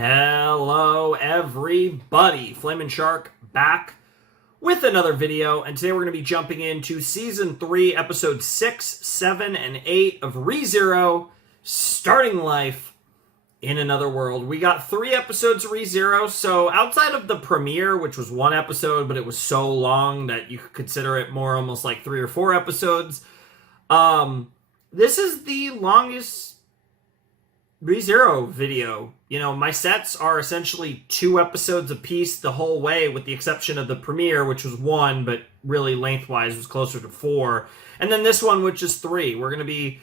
Hello everybody, Flamin' Shark back with another video, and today we're going to be jumping into Season 3, Episodes 6, 7, and 8 of ReZero, Starting Life in Another World. We got 3 episodes of ReZero, so outside of the premiere, which was 1 episode, but it was so long that you could consider it more almost like 3 or 4 episodes, this is the longest ReZero video. You know, my sets are essentially 2 episodes apiece the whole way, with the exception of the premiere, which was 1, but really lengthwise was closer to 4. And then this one, which is 3. We're going to be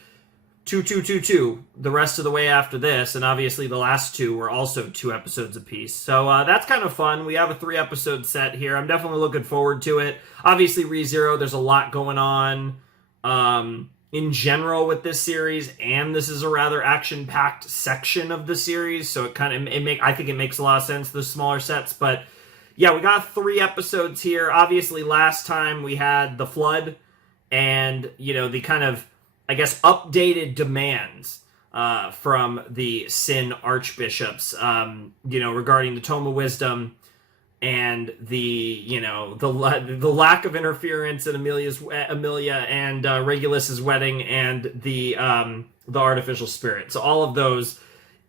2 the rest of the way after this, and obviously the last 2 were also 2 episodes apiece. So that's kind of fun. We have a 3 episode set here. I'm definitely looking forward to it. Obviously ReZero, there's a lot going on in general with this series, and this is a rather action-packed section of the series, so I think it makes a lot of sense, the smaller sets. But yeah, we got 3 episodes here. Obviously last time we had the flood and, you know, the kind of, I guess, updated demands from the Sin archbishops, you know, regarding the Tome of Wisdom and the, you know, the lack of interference in Amelia and Regulus's wedding, and the artificial spirit. So all of those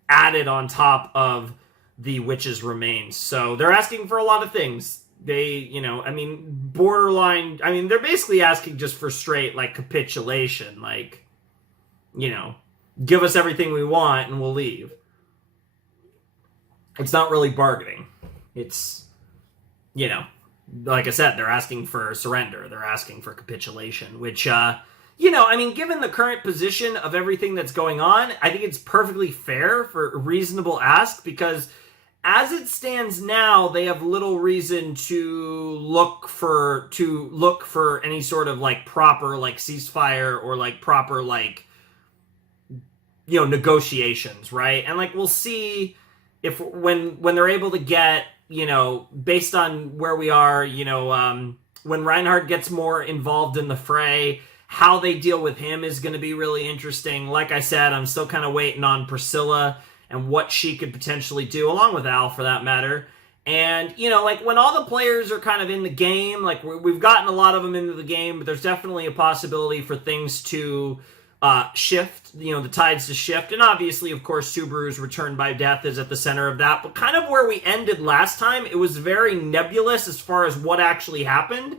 added on top of the witch's remains. So they're asking for a lot of things. They, you know, I mean, borderline, I mean, they're basically asking just for straight, like, capitulation. Like, you know, give us everything we want and we'll leave. It's not really bargaining. It's, you know, like I said, they're asking for surrender. They're asking for capitulation, which, you know, I mean, given the current position of everything that's going on, I think it's perfectly fair for a reasonable ask, because as it stands now, they have little reason to look for any sort of, like, proper, like, ceasefire or, like, proper, like, you know, negotiations, right? And, like, we'll see if when they're able to get, you know, based on where we are, you know, when Reinhardt gets more involved in the fray, how they deal with him is going to be really interesting. Like I said, I'm still kind of waiting on Priscilla and what she could potentially do, along with Al for that matter. And, you know, like, when all the players are kind of in the game, like, we've gotten a lot of them into the game, but there's definitely a possibility for things to shift, you know, the tides to shift. And obviously, of course, Subaru's return by death is at the center of that. But kind of where we ended last time, it was very nebulous as far as what actually happened,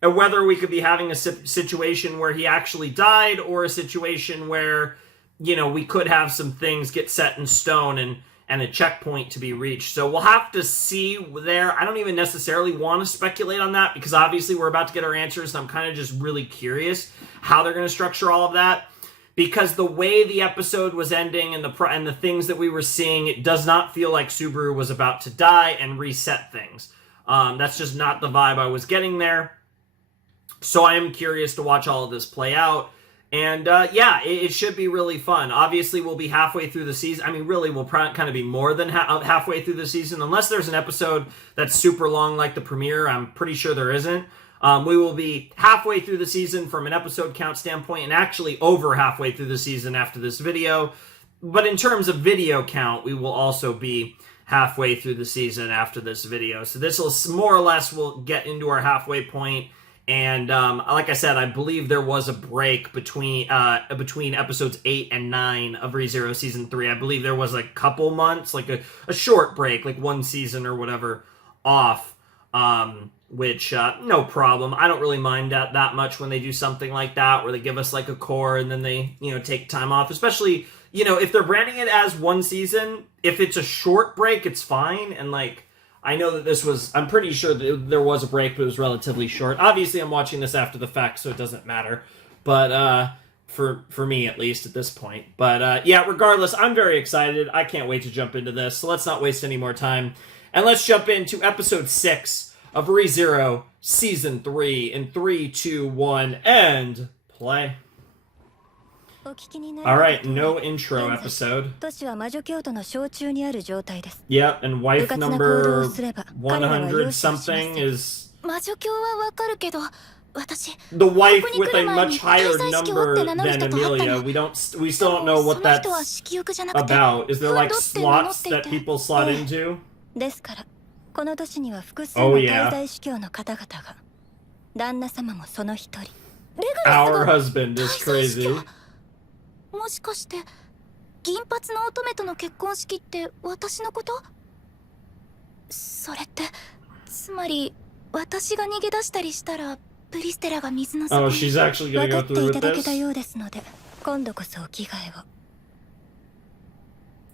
and whether we could be having a situation where he actually died, or a situation where, you know, we could have some things get set in stone and a checkpoint to be reached. So we'll have to see there. I don't even necessarily want to speculate on that, because obviously we're about to get our answers, and I'm kind of just really curious how they're going to structure all of that, because the way the episode was ending and the things that we were seeing, it does not feel like Subaru was about to die and reset things. That's just not the vibe I was getting there. So I am curious to watch all of this play out. And, yeah, it should be really fun. Obviously, we'll be halfway through the season. I mean, really, we'll probably kind of be more than halfway through the season. Unless there's an episode that's super long like the premiere, I'm pretty sure there isn't. We will be halfway through the season from an episode count standpoint, and actually over halfway through the season after this video. But in terms of video count, we will also be halfway through the season after this video. So this will more or less will get into our halfway point. And like I said, I believe there was a break between episodes 8 and 9 of ReZero Season 3. I believe there was a couple months, like a short break, like 1 season or whatever, off, which, no problem. I don't really mind that much when they do something like that, where they give us, like, a core and then they, you know, take time off. Especially, you know, if they're branding it as 1 season, if it's a short break, it's fine. And, like, I know that this was, I'm pretty sure that there was a break, but it was relatively short. Obviously, I'm watching this after the fact, so it doesn't matter. But, for me, at least, at this point. But, yeah, regardless, I'm very excited. I can't wait to jump into this. So let's not waste any more time. And let's jump into Episode 6 of ReZero Season 3 in 3, 2, 1, and play. Alright, no intro episode. Yep, and wife number 100 something is... 魔女教はわかるけど、The wife with a much higher number than Amelia. We still don't know what that's about. Is there like slots that people slot into? Oh yeah. Our husband is crazy. もしかして銀髪の乙女との結婚式って私のこと？それってつまり私が逃げ出したりしたらブリステラが水の底に分かっていただけたようですので今度こそお着替え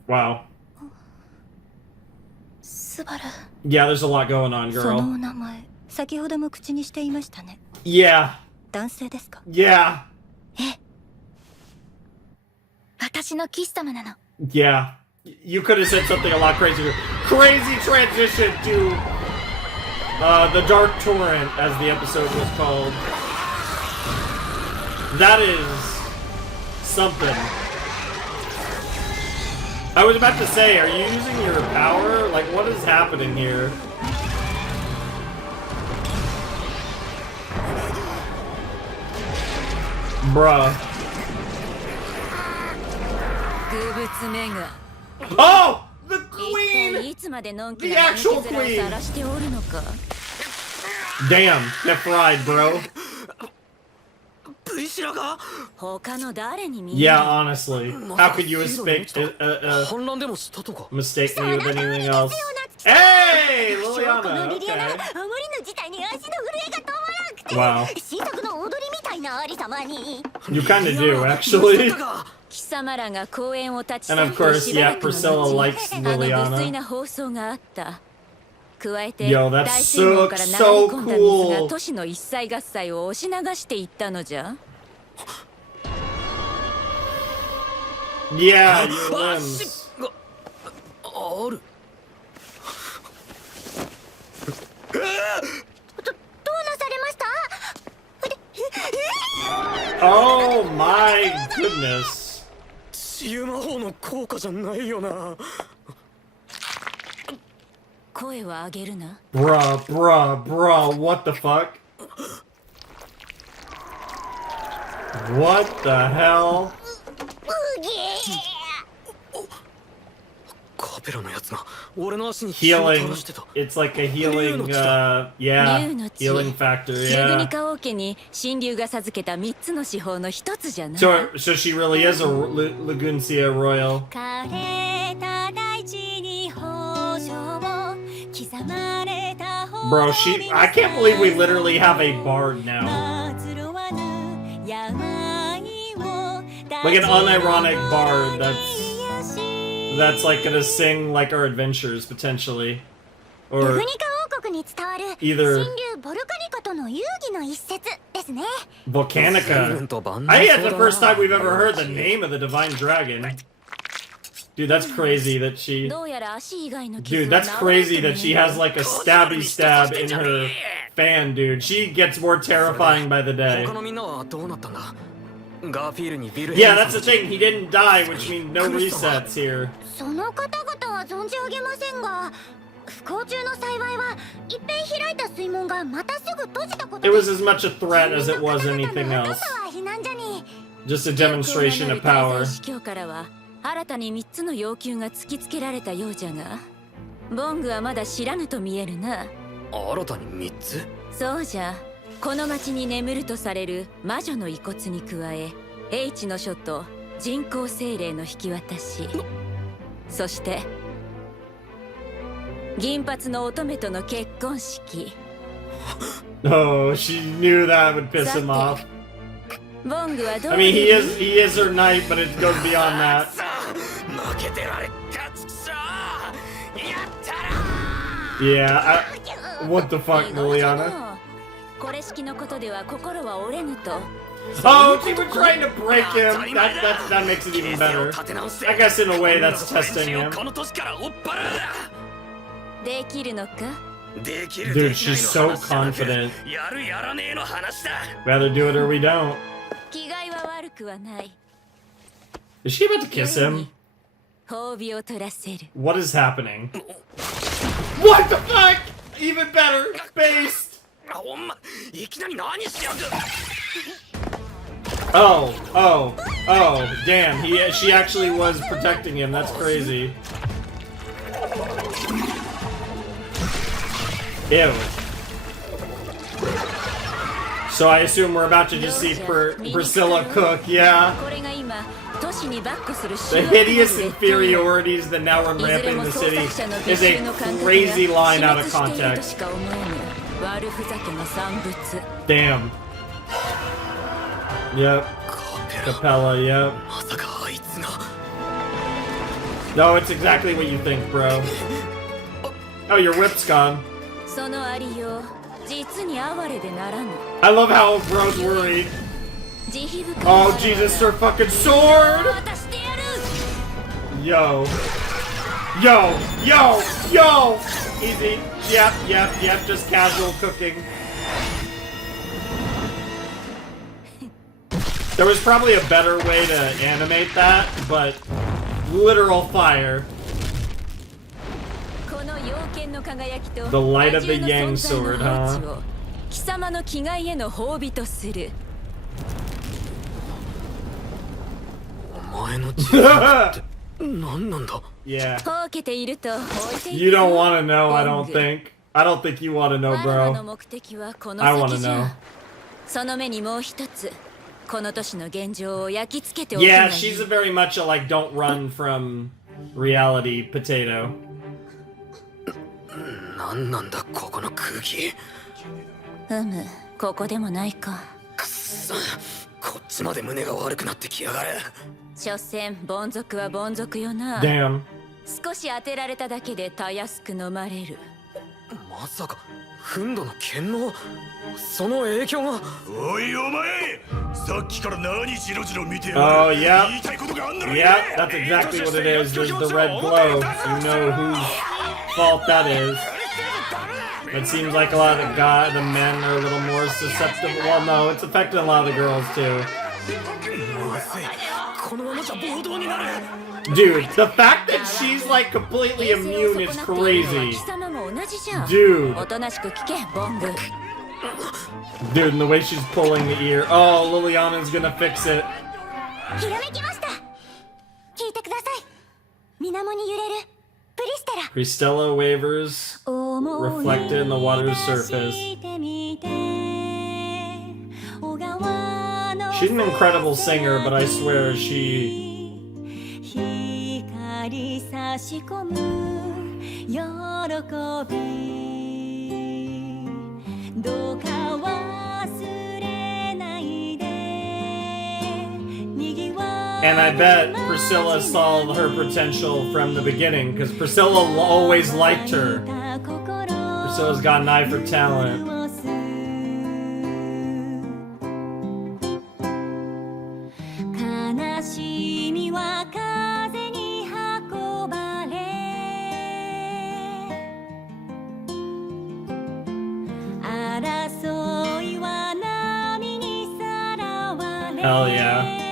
を。Wow. スバル。Yeah, there's a lot going on, girl. そのお名前先ほども口にしていましたね。Yeah. 男性ですか？ Yeah. え。私の騎士様なの。 Yeah. You could have said something a lot crazier. Crazy transition to the Dark Torrent, as the episode was called. That is something. I was about to say, are you using your power? Like, what is happening here? Bruh. Oh! The queen! The actual queen! Damn, get fried, bro. Yeah, honestly. How could you mistake me with anything else? Hey! Liliana! Okay. Wow. You kinda do, actually. And of course, yeah, Priscilla likes Liliana. Yo, that's so cool. Yeah, your limbs. Oh my goodness. Bruh, what the fuck? What the hell? Healing. It's like a healing, yeah, healing factor, yeah. So she really is a Laguncia Royal. Bro, I can't believe we literally have a bard now. Like an unironic bard that's like gonna sing like our adventures potentially. Or either Volcanica. I think that's the first time we've ever heard the name of the divine dragon. Dude, that's crazy that she... Dude, that's crazy that she has like a stabby stab in her fan, dude. She gets more terrifying by the day. Yeah, that's the thing. He didn't die, which means no resets here. It was as much a threat as it was anything else. Just a demonstration of power. 新たに3つの要求が突きつけられたようじゃが、ボングはまだ知らぬと見えるな。新たに3つ？そうじゃ。この町に眠るとされる魔女の遺骨に加え、H の書と人工精霊の引き渡し、そして銀髪の乙女との結婚式。Oh, she knew that would piss him off. I mean, he is her knight, but it goes beyond that. Yeah, what the fuck, Liliana? Oh, she was trying to break him. That makes it even better. I guess in a way that's testing him. Dude, she's so confident. Rather do it or we don't. Is she about to kiss him? What is happening? What the fuck? Even better! Based! Oh, damn, she actually was protecting him, that's crazy. Ew. So I assume we're about to just see Priscilla cook, yeah. The hideous inferiorities that now run rampant in the city is a crazy line out of context. Damn. Yep. Capella, yep. No, it's exactly what you think, bro. Oh, your whip's gone. I love how bro's worried. Oh, Jesus, her fucking sword! Yo. Yo! Easy. Yep, just casual cooking. There was probably a better way to animate that, but literal fire. The light of the Yang sword, huh? Yeah. You don't want to know, I don't think. I don't think you want to know, bro. I want to know. Yeah, she's a very much a, like, don't run from reality potato. Damn. 少し当てられただけでたやすく飲まれる。まさかフンドの剣能その影響が。おいお前、さっきから何ジロジロ見てる。Oh yeah. Yeah, that's exactly what it is. There's the red glow. You know whose fault that is. It seems like a lot of the men are a little more susceptible. Well, no, it's affecting a lot of the girls too. Dude, the fact that she's like completely immune is crazy. Dude, and the way she's pulling the ear. Oh, Liliana's gonna fix it. Cristela wavers, reflected in the water's surface. She's an incredible singer, but I swear she... And I bet Priscilla saw her potential from the beginning, because Priscilla always liked her. Priscilla's got an eye for talent. Hell yeah.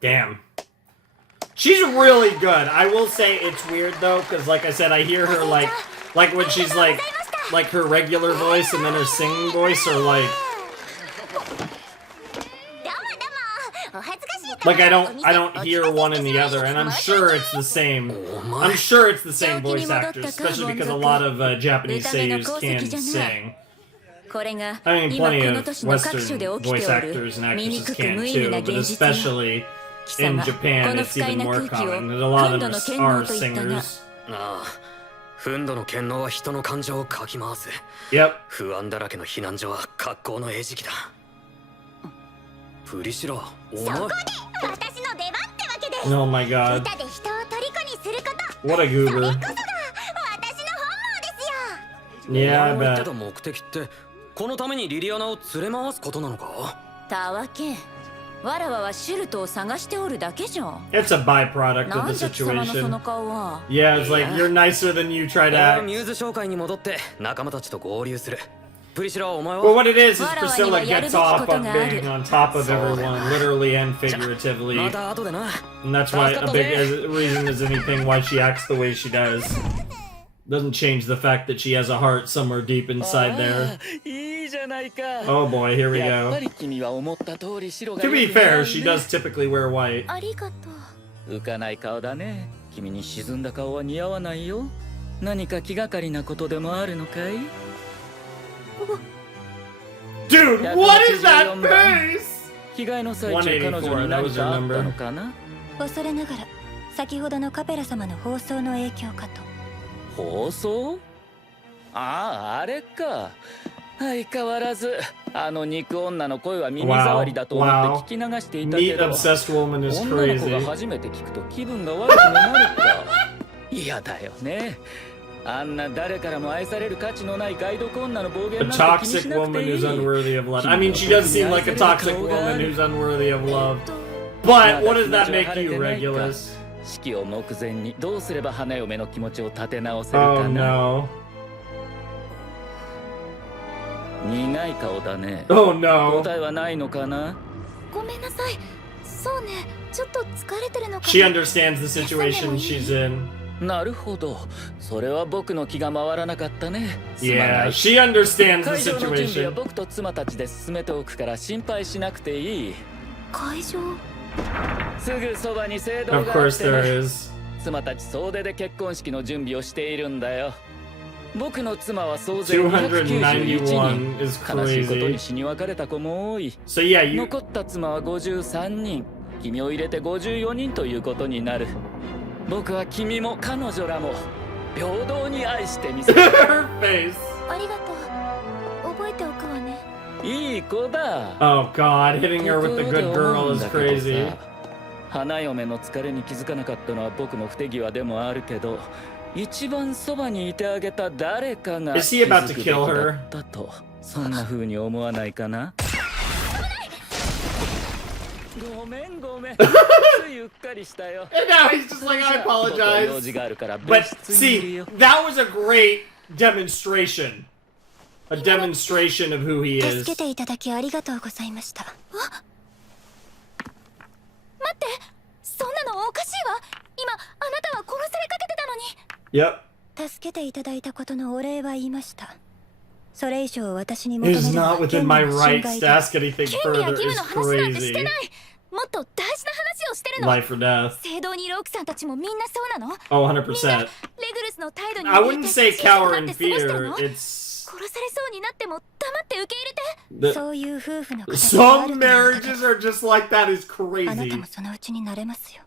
Damn. She's really good. I will say it's weird though, because like I said, I hear her like when she's like her regular voice and then her singing voice are like I don't hear one and the other, and I'm sure it's the same. I'm sure it's the same voice actors, especially because a lot of Japanese seiyus can sing. I mean, plenty of Western voice actors and actresses can too, but especially in Japan, it's even more common. And a lot of them are singers. Yep. Oh my god. What a goober. Yeah, I お前の言って bet. た目的ってこのためにリリアナを連れ回すことなのか？たわけ。わらわはシュルトを探しておるだけじゃ。 It's a byproduct な of ん the じゃ貴様のその situation. 顔は。 Yeah, it's like you're nicer than you try to 俺は act. ミューズ紹介に戻って仲間たちと合流する。プリシラ、お前 Well, は what it is Wara Priscilla ni wa gets yaru off beki of koto ga being aru. on top of So, everyone, literally and figuratively. また後でな。 And that's why a big reason is anything why she acts the way she does. Doesn't change the fact that she has a heart somewhere deep inside there. いいじゃないか。 Oh boy, here we やっ go. ぱり君は思った通り白が To be fair, she does typically wear white. ありがとう。浮かない顔だね。君に沈んだ顔は似合わないよ。何か気がかりなことでもあるのかい？ Dude, what is that face? 着替えの最中彼女に何かあったのかな？恐れながら先ほどのカペラ様の放送の影響かと。放送？ああ、あれか。相変わらずあの肉女の声は耳障りだと思って聞き流していたけ Meat ど、 obsessed woman is 女の子が crazy. 初めて聞くと気分が悪くもなるか。嫌だよね。あんな誰からも愛される価値のないガイド女の暴 A 言なんて気に toxic しなく woman ていい。 who's unworthy of love. I mean, she does seem like a toxic woman who's unworthy of love. But what does that make you, Regulus? 式を目前にどうすれば花嫁の気持ちを立て直せる Oh かな。 no. 苦い顔だね。 Oh no. 答えはないのかな？ごめんなさい。そうね、ちょっと疲れてるのかな。 She understands the situation she's in. なるほど。それは僕の気が回らなかったね。すまな Yeah, い。 she understands the 会場の準備は situation. 僕と妻たちで進めておくから心配しなくていい。会場。すぐそばに聖堂があ Of っ course て there ね。 is. 妻たち総出で結婚式の準備をしているんだよ。僕の妻は総勢291 291 is 人。悲しいことに crazy. 死に別れた子も多い。 So yeah, you 残った妻は53人。君を入れて54人ということになる。僕は君も彼女らも平等に愛してみせる。 her face. ありがとう。覚えておくわね。いい子だ。 Oh god, hitting her with the good girl is crazy. 花嫁の疲れに気づかなかったのは僕の不手際でもあるけど、一番そばにいてあげた誰かが Is he about to 気づくべき kill her? だったと、そんな風に思わないかな。ごめんごめん。ついうっかりしたよ。 And now he's just like, I 僕は用 apologize. 事があるから別 But 室にいる see, よ。 that was a great demonstration. A demonstration of who he 助 is. けていただきありがとうございました。待って、そんなのおかしいわ。今あなたは殺されかけてたのに。 Yep. 助けていただいたことのお礼は言いました。それ以上私に求 It め is るの not は within 権利 my の侵 rights 害 to だ。 ask anything 権利や further 義務 is の話なんてし crazy. てない。もっと大事な話をしてるの。 Life or death. 聖堂にいる奥さんたちもみんなそうなの。 Oh, みんな 100%. レグルスの態度に I 怯え wouldn't て say 小さく cower なっ in て過ごしてる fear. の。 It's 殺されそうになっても黙って受け入れて。 the, そういう夫婦の形があ some るというだけ marriages are just like that is あなた crazy. もそのうちになれますよ。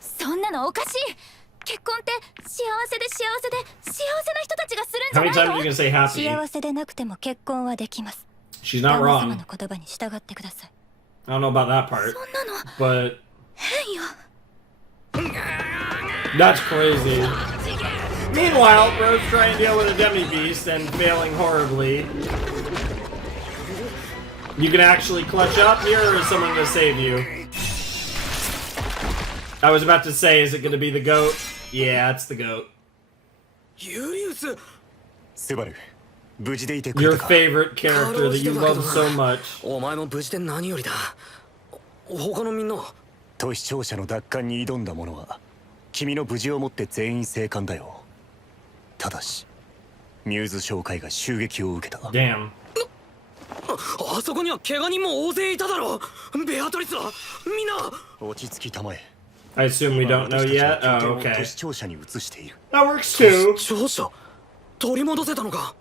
そんなのおかしい。結婚って幸せで幸せで幸せな人たちがするんじ How ゃ many ない times are の you gonna say happy? 幸せでなくても結婚はできます。 She's 旦 not 那様 wrong. の言葉に従ってください。 I don't know about that part, そんなの but 変よ。 that's crazy. Meanwhile, Bro's trying to deal with a demi beast and failing horribly. You can actually clutch up here, or is someone gonna save you? I was about to say, is it gonna be the goat? Yeah, it's the goat. ユリウス、セバル、無事でいてくれ Your たか。 favorite character that you love so much. お前も無事で何よりだ。他のみんな。都市庁舎の奪還に挑んだ者は君の無事をもって全員生還だよ。ただしミューズ商会が襲撃を受けた。 Damn. あそこには怪我人も大勢いただろう。ベアトリスはみんな。落ち着きたまえ。 I assume we don't know 私たち yet. は拠 Oh, 点を okay. 都市庁舎に移している。 That works too. 庁舎取り戻せたのか。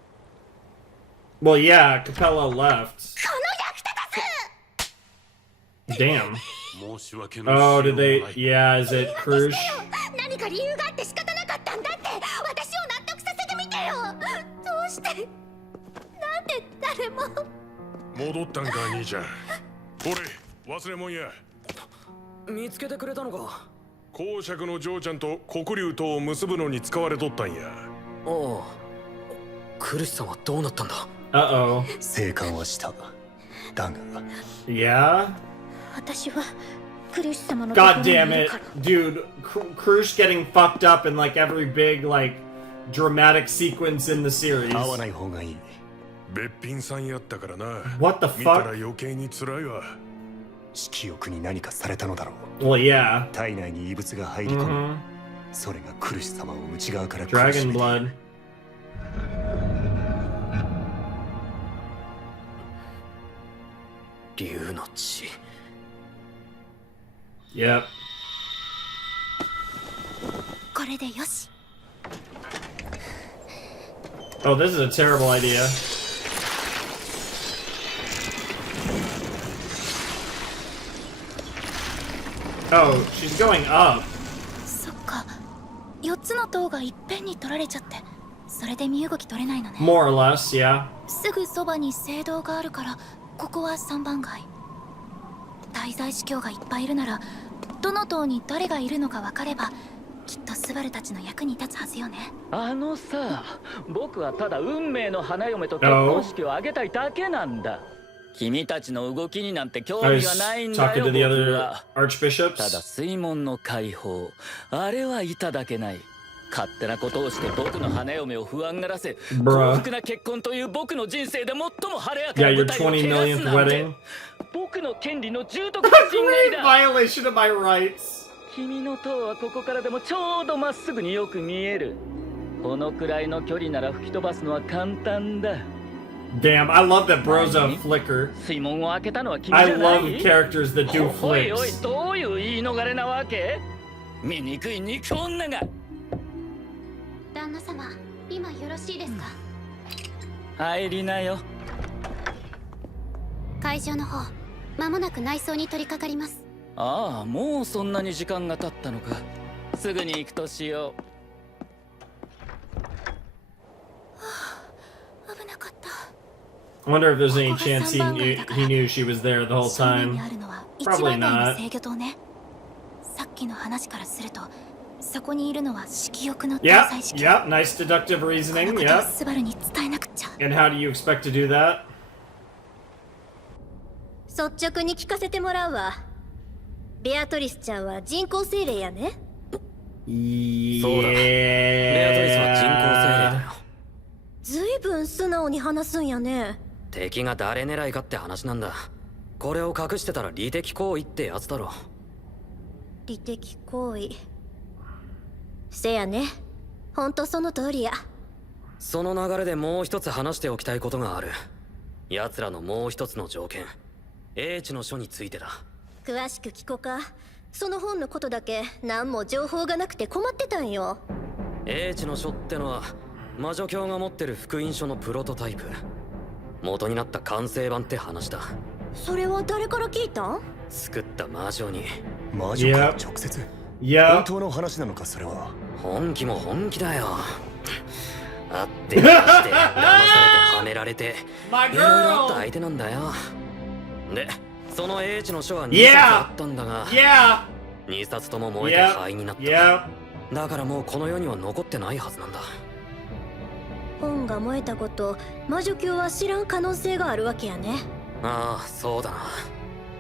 Well, yeah, Capella left. Damn. 申し訳ない。 Oh, did they? Yeah, is it Krush? 何か理由があって仕方なかったんだって私を納得させてみてよ。どうしてなんで誰も。戻ったんか兄ちゃん。これ忘れ物や。見つけてくれたのか。公爵の嬢ちゃんと黒竜とを結ぶのに使われとったんや。ああ、クルシさんはどうなったんだ？ Uh-oh. 生還はした。だが Yeah? 私はクリシ様の God damn it. Dude, Krush getting fucked up in like every big like dramatic sequence in the series. 会わない方がいい。べっぴんさんやったからな。 What the 見たら fuck? 余計に辛いわ。記憶に何かされたのだろう。 Well, yeah. 体内に異物が入り込む。 Mm-hmm. それがクルシ様を内側から苦し Dragon めている。 blood. 竜の血。 Yep. これでよし。 Oh, this is a terrible idea. Oh, she's going up. そっか。4つの塔がいっぺんに取られちゃって、それで身動き取れないのね。 More or less, yeah. すぐそばに聖堂があるから、ここは3番街。滞在司教がいっぱいいるなら、どの塔に誰がいるのか分かれば、きっとスバルたちの役に立つはずよね。あのさ、僕はただ運命の花嫁と結婚式を挙げたいだけなんだ。君たちの動きになんて興 I 味 was はないんだ talking よ to the 僕 other は。ただ archbishops. 水門の解放、あれはいただけない。勝手なことをして僕の花嫁を不安がらせ、 Bruh. 幸福な結婚という僕の人生で最も晴れやか Yeah, な your 舞台を 20 汚 millionth すなんて wedding. 僕の権利の重篤な侵害 Great だ。 violation of my rights. 君の塔はここからでもちょうどまっすぐによく見える。このくらいの距離なら吹き飛ばすのは簡単だ。 Damn, I love that bro's a flicker. 水門を開けたのは君じ I ゃない。 love characters that do おいおい、 flicks. どういう言い逃れなわけ？醜い肉女が。旦那様、今よろしいですか？入りなよ。会場の方、間もなく内装に取り掛かります。ああ、もうそんなに時間が経ったのか。すぐに行くとしよう。危なかった。 I wonder if there's any chance he knew she was there the whole 正面に time. あるのは Probably 一番台 not. の制御塔ね。さっきの話からすると、そこにいるのは色欲の Yep, 天才式。 yep, nice deductive この reasoning, ことを yep. スバルに伝えなくっちゃ。 And how do you expect to do that? 率直に聞かせてもらうわ。ベアトリスちゃんは人工精霊やね。そうだ。ベアトリスは人工精霊だよ。ずいぶん素直に話すんやね。敵が誰狙いかって話なんだ。これを隠してたら利的行為ってやつだろ。利的行為。せやね。ほんとその通りや。その流れでもう一つ話しておきたいことがある。奴らのもう一つの条件、英知の書についてだ。詳しく聞こか。その本のことだけ何も情報がなくて困ってたんよ。英知の書ってのは魔女教が持ってる福音書のプロトタイプ。元になった完成版って話だ。それは誰から聞いたん？作った魔女に。魔女から直接？ Yep. 本当の話なのかそれは。本気も本気だよ。あって騙して騙されてはめられて My いろいろあった girl! 相手なんだよ。で、その英知の書は2 Yeah! 冊あったんだが、 Yeah! 2冊とも燃えて Yep. 灰になった。 Yep. だからもうこの世には残ってないはずなんだ。本が燃えたこと、魔女教は知らん可能性があるわけやね。ああ、そうだ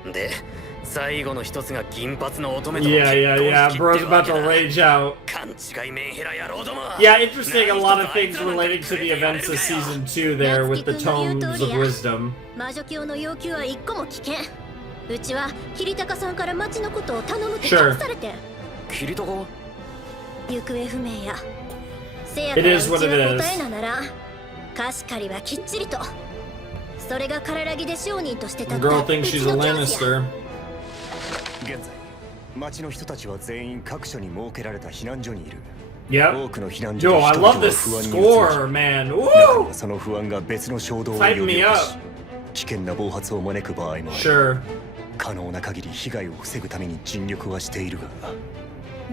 な。で、最後の一つが銀髪の乙女との Yeah, 結 yeah, 婚 yeah. 式っ Bro's てわ about け to だ。 rage out. 勘違いメンヘラ野郎ども。 Yeah, interesting. A lot of things relating to the events of season 2 there with the tomes of wisdom. 魔女教の要求は一個も危険。うちは桐高さんから町のことを頼むって Sure. 託されてん。キリトコ？行方不明や。せやか It らう is ち what it は is. 答えなならん。貸し借りはきっちりと。それが体木で商人として立 The った girl う thinks ち she's の a 教師や。 Lannister. 現在町の人たちは全員各所に設けられた避難所にいる。 Yep. 多くの避難所 Yo, で I 人々 love は this 不安に score, man. 中に Woo! はその不安が別の衝動を Tighten 呼び me 起こ up. し危険な暴発を招く場合もある。 Sure. 可能な限り被害を防ぐために尽力はしているが、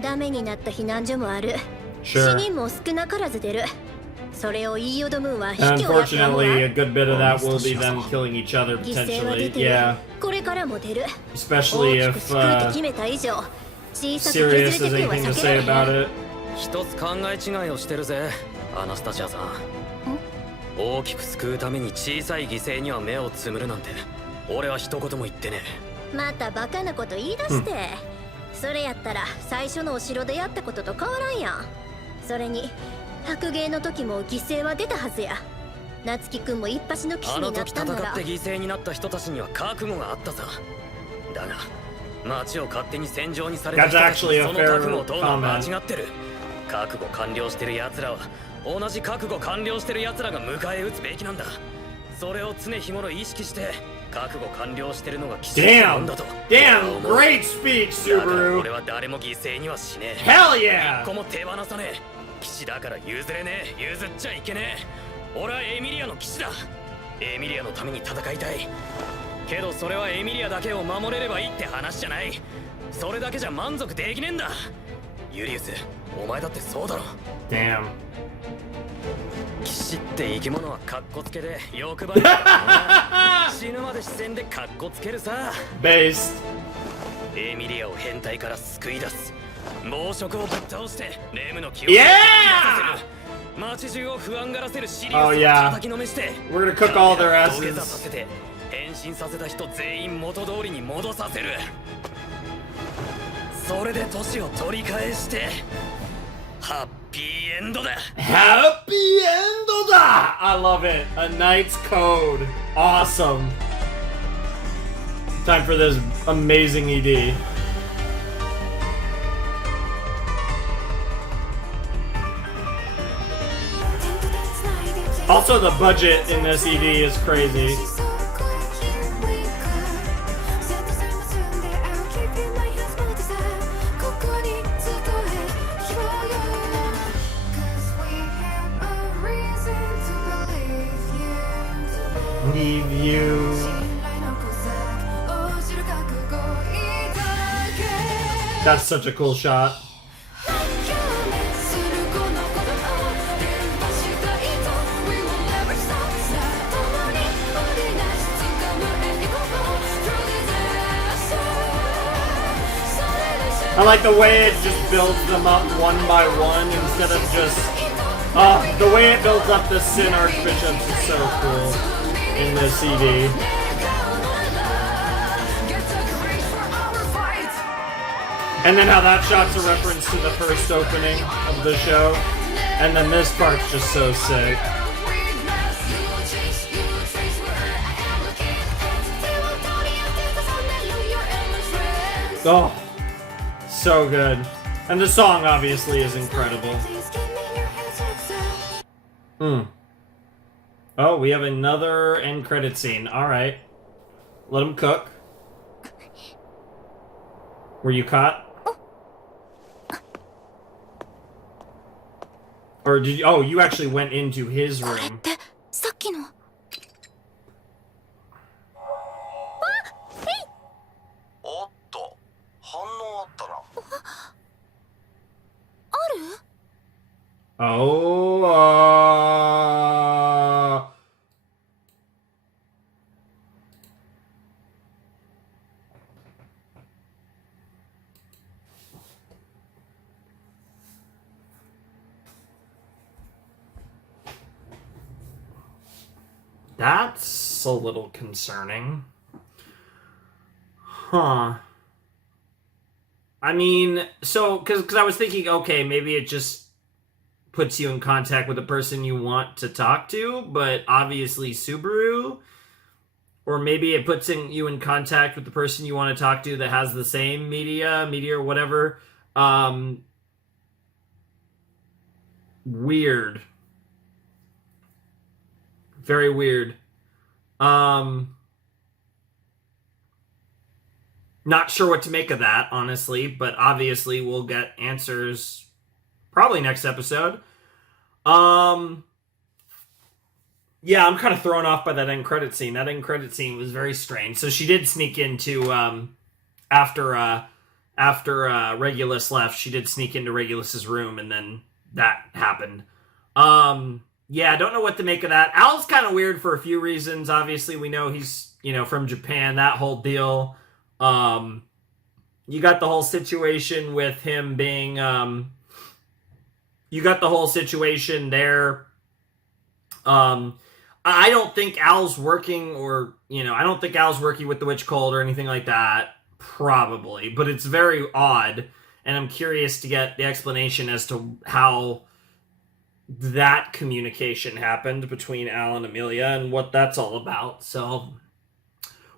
ダメになった避難所もある。 Sure. 死人も少なからず出る。それを言いよどむんは卑 And 怯やと思うわ。 unfortunately, a good bit of that will be them killing each other 犠牲は出 potentially. てる。 Yeah. これからも出る。 Especially 大きく if 救うと決めた以上、小さく Sirius 削 has れてくんは anything to 避けら say れへ about ん。 it. 一つ考え違いをしてるぜ、アナスタシアさん。大きく救うために小さい犠牲には目をつむるなんて俺は一言も言ってねまたバカなこと言い出して、それやったら最初のお城でやったことと変わらんやん。それに白芸の時も犠牲は出たはずや。夏樹くんも一発の騎士になったんなら。あの時戦って犠牲になった人たちには覚悟があったさ。だが町を勝手に戦場にされた人たちにその覚悟を問うのは間違ってる。覚悟完了してる奴らは同じ覚悟完了してる奴らが迎え撃つべきなんだ。それを常日頃意識して覚悟完了してるのが騎士なんだと。Damn! Great speech, だから Subaru! 俺は誰も犠牲にはしねえ。 Hell yeah! 一個も手放さねえ。騎士だから譲れねえ。譲っちゃいけねえ。俺はエミリアの騎士だ。エミリアのために戦いたい。けどそれはエミリアだけを守れればいいって話じゃない。それだけじゃ満足できねえんだ。ユリウス、お前だってそうだろ。 Damn. 騎士って生き物はカッコつけで欲張りだからな。死ぬまで視線でカッコつけるさ。 Based. エミリアを変態から救い出す。暴食をぶっ倒してレムの記憶を Yeah! させる。街中を不安がらせるシリウスを Oh, yeah. 叩きのめして We're gonna cook all their 土下座さ asses. せて変身させた人全員元通りに戻させる。それで年を取り返してハッピーエンドだ。 Happy end da! I love it. A knight's code. Awesome. Time for this amazing ED. Also, the budget in this ED is crazy. Leave you. That's such a cool shot. I like the way it just builds them up one by one instead of just... the way it builds up the Sin Archbishops is so cool in this CD. And then how that shot's a reference to the first opening of the show. And then this part's just so sick. Oh, so good. And the song obviously is incredible. Oh, we have another end credit scene. Alright. Let him cook. Were you caught? Or did you... Oh, you actually went into his room. さっきの。おっと、反応あったな。ある？ Oh, That's a little concerning. Huh. I mean, so, because I was thinking, okay, maybe it just puts you in contact with the person you want to talk to, but obviously Subaru. Or maybe it puts you in contact with the person you want to talk to that has the same media or whatever. Weird. Very weird. Not sure what to make of that, honestly, but obviously we'll get answers probably next episode. Yeah, I'm kind of thrown off by that end credit scene. That end credit scene was very strange. So she did sneak into, after Regulus left, she did sneak into Regulus's room, and then that happened. Yeah, I don't know what to make of that. Al's kind of weird for a few reasons. Obviously, we know he's, from Japan, that whole deal. You got the whole situation with him being, you got the whole situation there. I don't think Al's working, or, I don't think Al's working with the witch cult or anything like that. Probably. But it's very odd, and I'm curious to get the explanation as to how that communication happened between Al and Amelia and what that's all about. So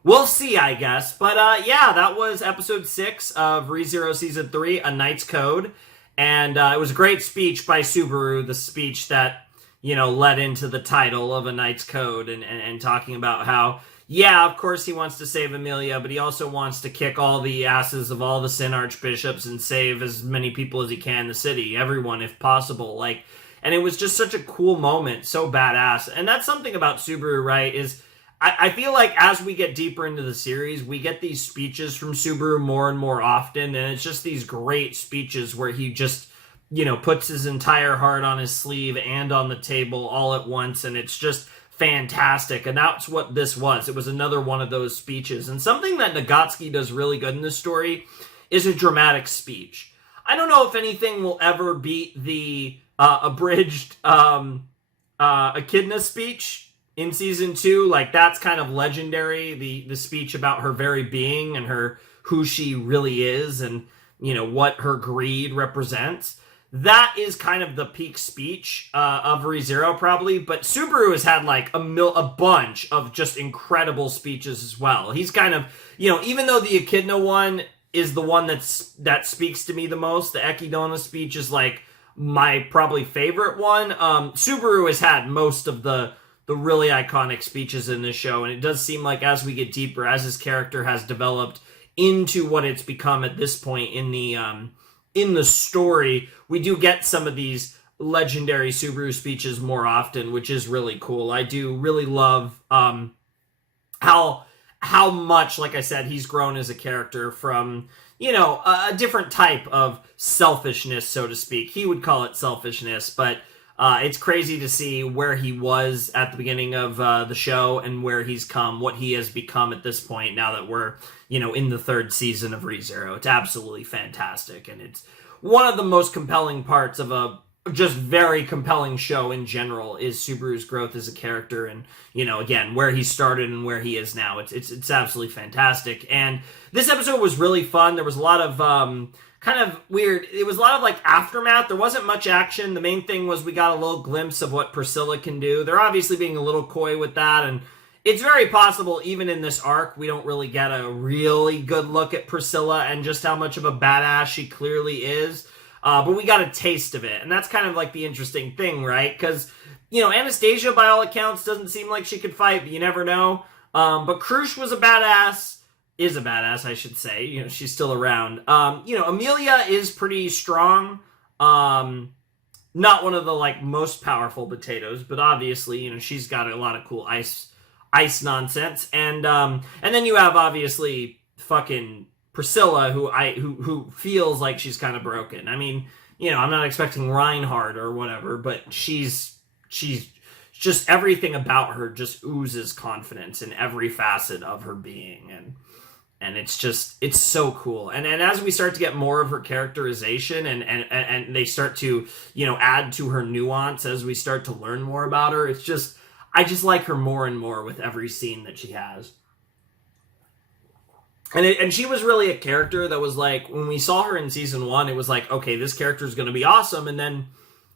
we'll see, I guess. But yeah, that was episode 6 of ReZero Season 3, A Knight's Code. And it was a great speech by Subaru, the speech that, led into the title of A Knight's Code, and talking about how, yeah, of course he wants to save Amelia, but he also wants to kick all the asses of all the Sin Archbishops and save as many people as he can in the city, everyone if possible. And it was just such a cool moment, so badass. And that's something about Subaru, right, is I feel like as we get deeper into the series, we get these speeches from Subaru more and more often, and it's just these great speeches where he just, puts his entire heart on his sleeve and on the table all at once, and it's just fantastic. And that's what this was. It was another one of those speeches. And something that Nagotsky does really good in this story is a dramatic speech. I don't know if anything will ever beat the abridged Echidna speech in season 2. That's kind of legendary, the speech about her very being and who she really is, and what her greed represents. That is kind of the peak speech of ReZero, probably. But Subaru has had a bunch of just incredible speeches as well. He's kind of, even though the Echidna one is the one that speaks to me the most, the Echidna speech is my probably favorite one. Subaru has had most of the really iconic speeches in this show, and it does seem like as we get deeper, as his character has developed into what it's become at this point in the story, we do get some of these legendary Subaru speeches more often, which is really cool. I do really love how much, like I said, he's grown as a character from, a different type of selfishness, so to speak. He would call it selfishness, but it's crazy to see where he was at the beginning of the show and where he's come, what he has become at this point now that we're, in the 3rd season of ReZero. It's absolutely fantastic, and it's one of the most compelling parts of a just very compelling show in general is Subaru's growth as a character, and again, where he started and where he is now. It's absolutely fantastic. And this episode was really fun. There was a lot of kind of weird, it was a lot of aftermath. There wasn't much action. The main thing was we got a little glimpse of what Priscilla can do. They're obviously being a little coy with that, and it's very possible even in this arc we don't really get a really good look at Priscilla and just how much of a badass she clearly is. But we got a taste of it, and that's kind of the interesting thing, right? Because, Anastasia, by all accounts, doesn't seem like she could fight, but you never know. But Krush was a badass, I should say. She's still around. Amelia is pretty strong. Not one of the, most powerful potatoes, but obviously, she's got a lot of cool ice nonsense. And then you have, obviously, fucking Priscilla, who feels like she's kind of broken. I mean, I'm not expecting Reinhardt or whatever, but she's just, everything about her just oozes confidence in every facet of her being, and it's so cool. And as we start to get more of her characterization and they start to, add to her nuance as we start to learn more about her, I just like her more and more with every scene that she has. And she was really a character that was when we saw her in season 1, it was okay, this character is going to be awesome. And then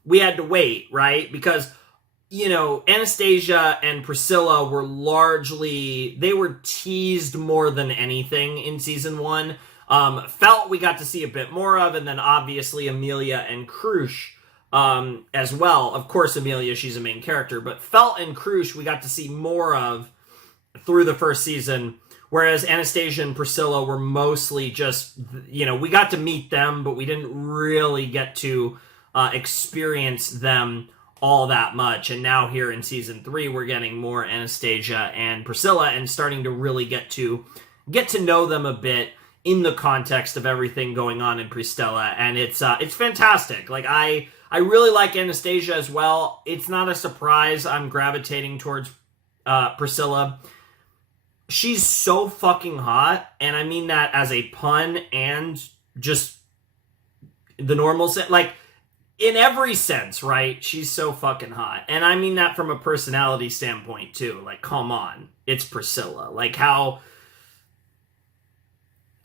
we had to wait, right? Because, Anastasia and Priscilla were they were teased more than anything in season 1. Felt we got to see a bit more of, and then obviously Amelia and Krush as well. Of course, Amelia, she's a main character, but Felt and Krush we got to see more of through the first season. Whereas Anastasia and Priscilla were mostly just, we got to meet them, but we didn't really get to experience them all that much. And now here in season 3, we're getting more Anastasia and Priscilla and starting to really get to know them a bit in the context of everything going on in Priscilla. And it's fantastic. I really like Anastasia as well. It's not a surprise I'm gravitating towards Priscilla. She's so fucking hot, and I mean that as a pun and just the normal sense. in every sense, right? She's so fucking hot. And I mean that from a personality standpoint, too. Like, come on. It's Priscilla. Like, how...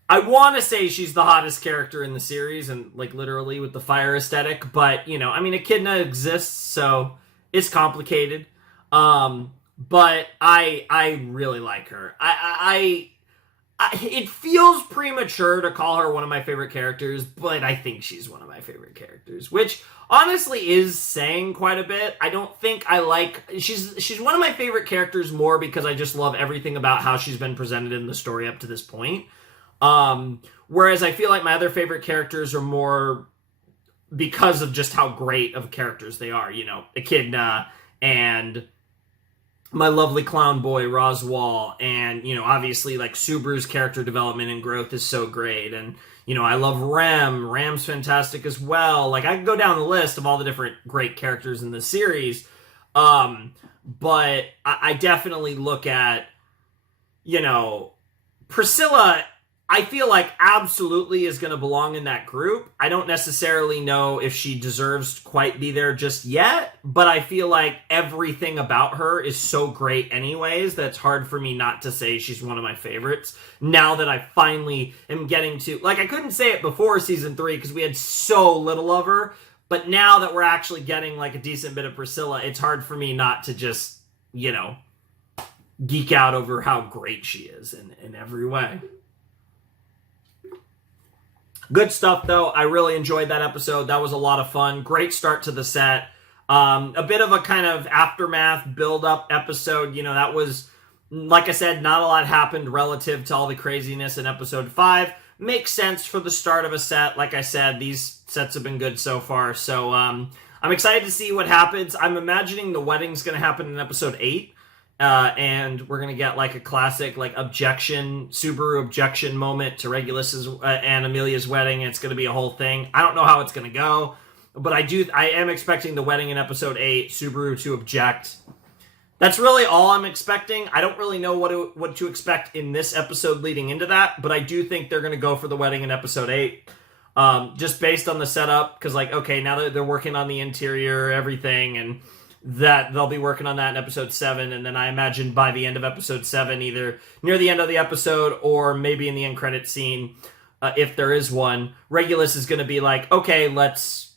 I want to say she's the hottest character in the series, and, like, literally with the fire aesthetic. But, you know, I mean, Echidna exists, so it's complicated. But I really like her. It feels premature to call her one of my favorite characters, but I think she's one of my favorite characters, which honestly is saying quite a bit. I don't think I like... She's one of my favorite characters more because I just love everything about how she's been presented in the story up to this point. Whereas I feel like my other favorite characters are more because of just how great of characters they are. You know, Echidna and... my lovely clown boy, Roswell, and, you know, obviously, like, Subaru's character development and growth is so great, and, you know, I love Rem. Ram's fantastic as well. Like, I can go down the list of all the different great characters in the series, but I definitely look at, you know, Priscilla... I feel like absolutely is going to belong in that group. I don't necessarily know if she deserves to quite be there just yet, but I feel like everything about her is so great anyways that it's hard for me not to say she's one of my favorites. Now that I finally am getting to... Like, I couldn't say it before season 3 because we had so little of her, but now that we're actually getting, like, a decent bit of Priscilla, it's hard for me not to just, you know, geek out over how great she is in every way. Good stuff, though. I really enjoyed that episode. That was a lot of fun. Great start to the set. A bit of a kind of aftermath, build-up episode. You know, that was, like I said, not a lot happened relative to all the craziness in episode 5. Makes sense for the start of a set. Like I said, these sets have been good so far. So, I'm excited to see what happens. I'm imagining the wedding's going to happen in episode 8. And we're going to get, like, a classic, like, Subaru objection moment to Regulus's and Amelia's wedding. It's going to be a whole thing. I don't know how it's going to go, but I am expecting the wedding in episode 8, Subaru to object. That's really all I'm expecting. I don't really know what to expect in this episode leading into that, but I do think they're going to go for the wedding in episode 8. Just based on the setup, because, like, okay, now that they're working on the interior, everything, and... that they'll be working on that in episode 7, and then I imagine by the end of episode 7, either near the end of the episode or maybe in the end credit scene, if there is one, Regulus is going to be like, okay, let's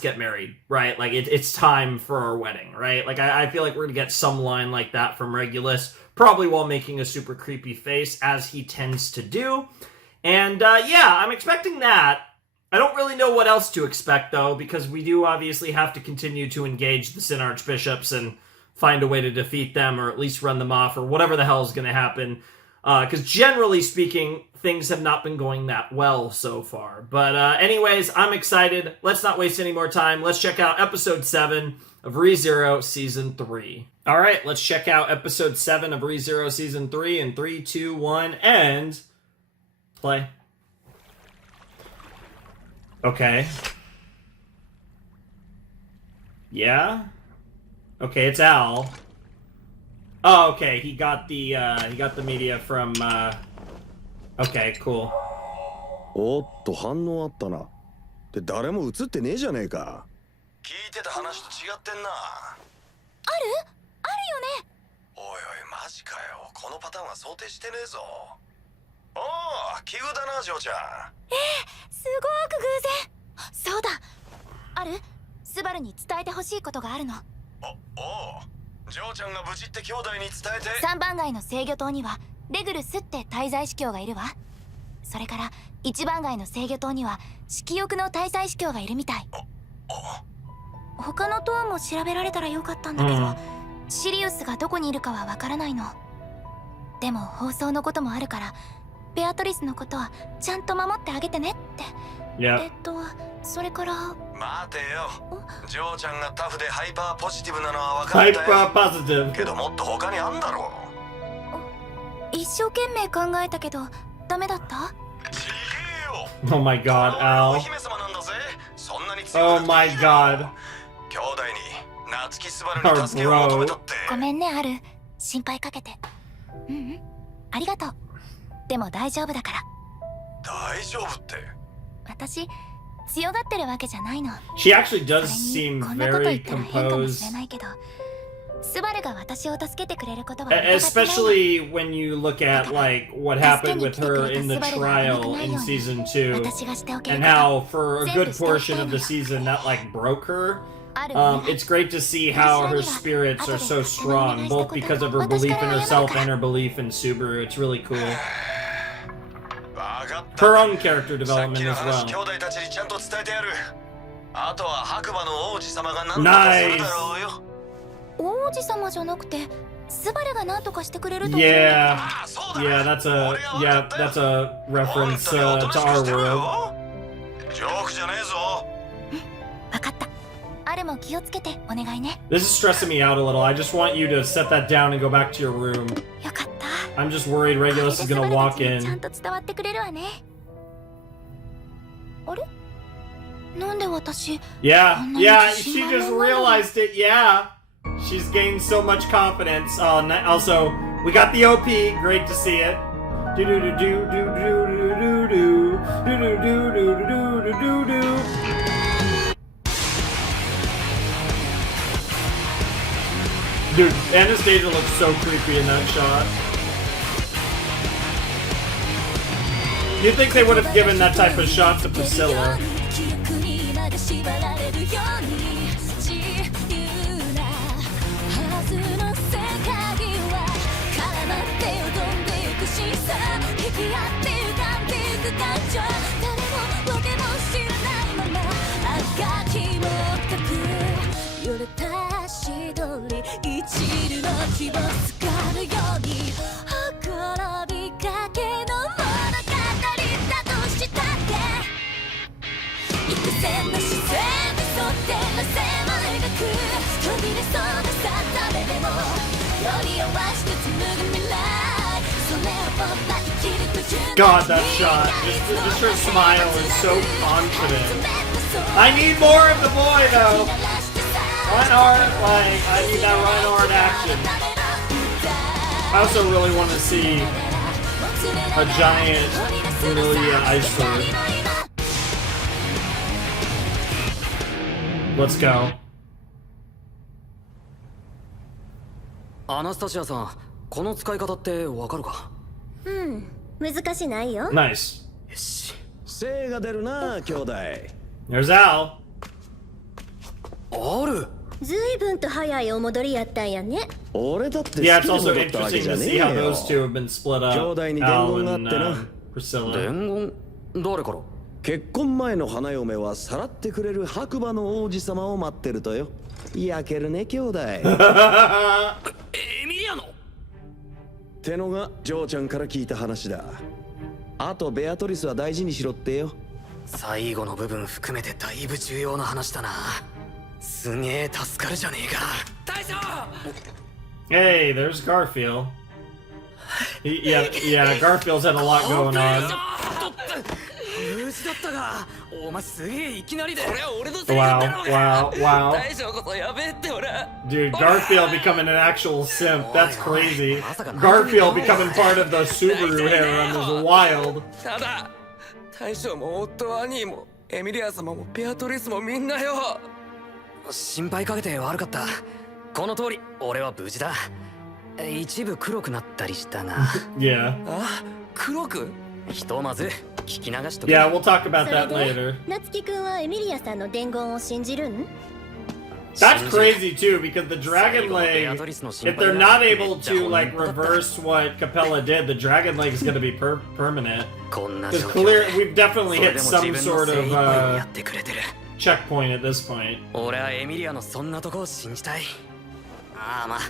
get married, right? Like, it's time for our wedding, right? Like, I feel like we're going to get some line like that from Regulus, probably while making a super creepy face, as he tends to do. And, yeah, I'm expecting that. I don't really know what else to expect, though, because we do obviously have to continue to engage the Sin Archbishops and find a way to defeat them, or at least run them off, or whatever the hell is going to happen. Because generally speaking, things have not been going that well so far. But anyways, I'm excited. Let's not waste any more time. Let's check out episode 7 of ReZero Season 3. All right, let's check out episode 7 of ReZero Season 3 in 3, 2, 1, and play. Okay. Yeah? Okay, it's Al. Oh, okay, he got the media from, Okay, cool. おっと反応あったな。で誰も映ってねえじゃねえか。聞いてた話と違ってんな。あるよね。おいおいマジかよ。このパターンは想定してねえぞ。おお、奇遇だなジョーちゃん。すごく偶然。そうだ。ある？スバルに伝えてほしいことがあるの。おう、ジョーちゃんが無事って兄弟に伝えて。3番街の制御塔にはレグルスって滞在司教がいるわ。それから1番街の制御塔には色欲の滞在司教がいるみたい。他の塔も調べられたらよかったんだけど、シリウスがどこにいるかはわからないの。でも放送のこともあるからベアトリスのことはちゃんと守ってあげてねって。それから待てよ。ジョーちゃんがタフでハイパーポジティブなのは分かったよ。ハイパーポジティブ。けどもっと他にあんだろう。一生懸命考えたけどダメだった？ちげえOhよ。my god, Al. 姫様なんだぜ。そんなに強く Oh my god. 兄弟に夏木スバルに助けを求めたって。ごめんねアル、心配かけて。ありがとう。でも大丈夫だから。大丈夫って。私強がってるわけじゃないの。 She actually does それ seem にこんなこと言 very ったら変かもし composed. れないけど、スバルが私を助けてくれることは疑ってないの。 Especially when you look at like what happened with her in the trial in season 2, 私がしておける and こと how for a good portion of the season that like broke her. あるわね。 It's great to see how her spirits are so strong, both because of her belief in herself and her belief in Subaru. It's really cool. Her own character development as well. 兄弟たちにちゃんと伝えてやる。あとは白馬の王子様が何とかするだろうよ。王子様じゃなくてスバルが何とかしてくれると思う。 Yeah, that's a reference to our world. ジョークじゃねえぞ。わかった。あれも気をつけてお願いね。 This is stressing me out a little. I just want you to set that down and go back to your room. よかった。 I'm just worried Regulus is gonna walk ちゃ in. んと伝わってくれるわね。あれ？なんで私？ Yeah, she just realized it. Yeah, she's gained so much confidence. Also, we got the OP. Great to see it. Do do do do do do do do do do do do do do do. Dude, Anastasia looks so creepy in that shot. You'd think they would have given that type of shot to Priscilla. God, that shot. Just her smile is so confident. I need more of the boy, though. Reinhardt, like, I need that Reinhardt action. I also really want to see a giant Lilia iceberg. Let's go. アナスタシアさん、この使い方ってわかるか？うん、難しないよ。 Nice. よし。精が出るな、兄弟。 There's Al. ある。ずいぶんと早いお戻りやったんやね。俺だって好き Yeah, で it's also 戻ったわ interesting けじゃ to ね see え how よ。 those two have been split up. 兄弟に伝 Al 言があ and ってな。 Priscilla. 伝言？誰から？結婚前の花嫁はさらってくれる白馬の王子様を待ってるとよ。焼けるね、兄弟。エミリアの？ってのがジョーちゃんから聞いた話だ。あとベアトリスは大事にしろってよ。最後の部分含めてだいぶ重要な話だな。すげえ助かるじゃねえか。大将！ Hey, there's Garfield. Yeah, Garfield's had a lot going on. 無事だったが、お前すげえいきなりで。これは俺のせい Wow, だろう wow, が。 wow. 大将こそやべえって俺。 Dude, Garfield becoming an actual simp. That's crazy. Garfield becoming part of the Subaru harem is wild. ただ、大将も夫兄もエミリア様もベアトリスもみんなよ。心配かけて悪かった。この通り、俺は無事だ。一部黒くなったりしたが。Yeah. あ、黒く？ひとまず聞き流しとけ。 Yeah, we'll talk about それ that で later. 夏樹くんはエミリアさんの伝言を信じるん？ That's crazy too, because the dragon leg, if they're not able to like reverse what Capella did, the dragon leg is going to be permanent. Because clear, we've definitely hit some sort of checkpoint at this point. 俺はエミリアのそんなとこを信じたい。ああまあ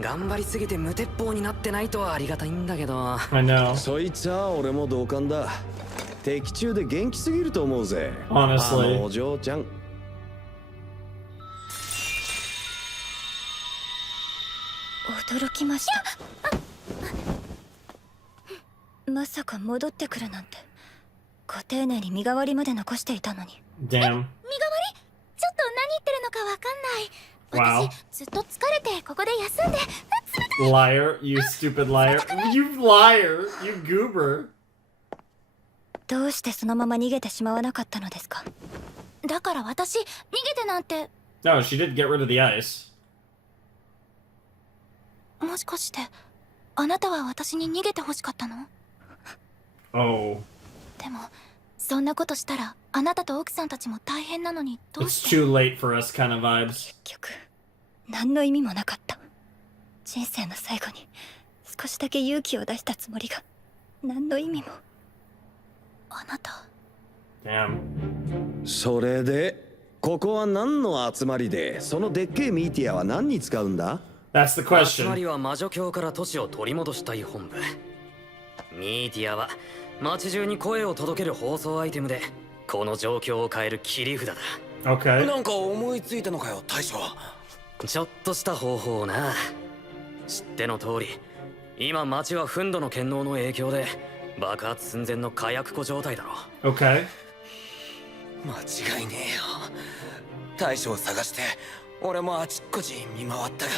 頑張りすぎて無鉄砲になってないとはありがたいんだけど。 I know. そいつは俺も同感だ。敵中で元気すぎると思うぜ。 Honestly. お嬢ちゃん。驚きました。まさか戻ってくるなんて。ご丁寧に身代わりまで残していたのに。Damn. 身代わり？ちょっと何言ってるのかわかんない。 Wow. 私ずっと疲れてここで休んで。 Liar, you stupid liar. You liar, you goober. どうしてそのまま逃げてしまわなかったのですか？だから私逃げてなんて。 No, she did get rid of the ice. もしかしてあなたは私に逃げて欲しかったの？ Oh. でもそんなことしたらあなたと奥さんたちも大変なのにどう It's して？ too late for us kind of vibes. 結局何の意味もなかった。人生の最後に少しだけ勇気を出したつもりが何の意味も。あなた Damn. それでここは何の集まりで、そのでっけえミーティアは何に使うんだ？ That's the 集まり question. は魔女境から都市を取り戻したい本部。ミーティアは街中に声を届ける放送アイテムで、この状況を変える切り札だ。 Okay. なんか思いついたのかよ大将。ちょっとした方法をな。知っての通り、今街は憤怒の権能の影響で爆発寸前の火薬庫状態だろ。 Okay. 間違いねえよ。大将を探して俺もあちっこち見回ったが。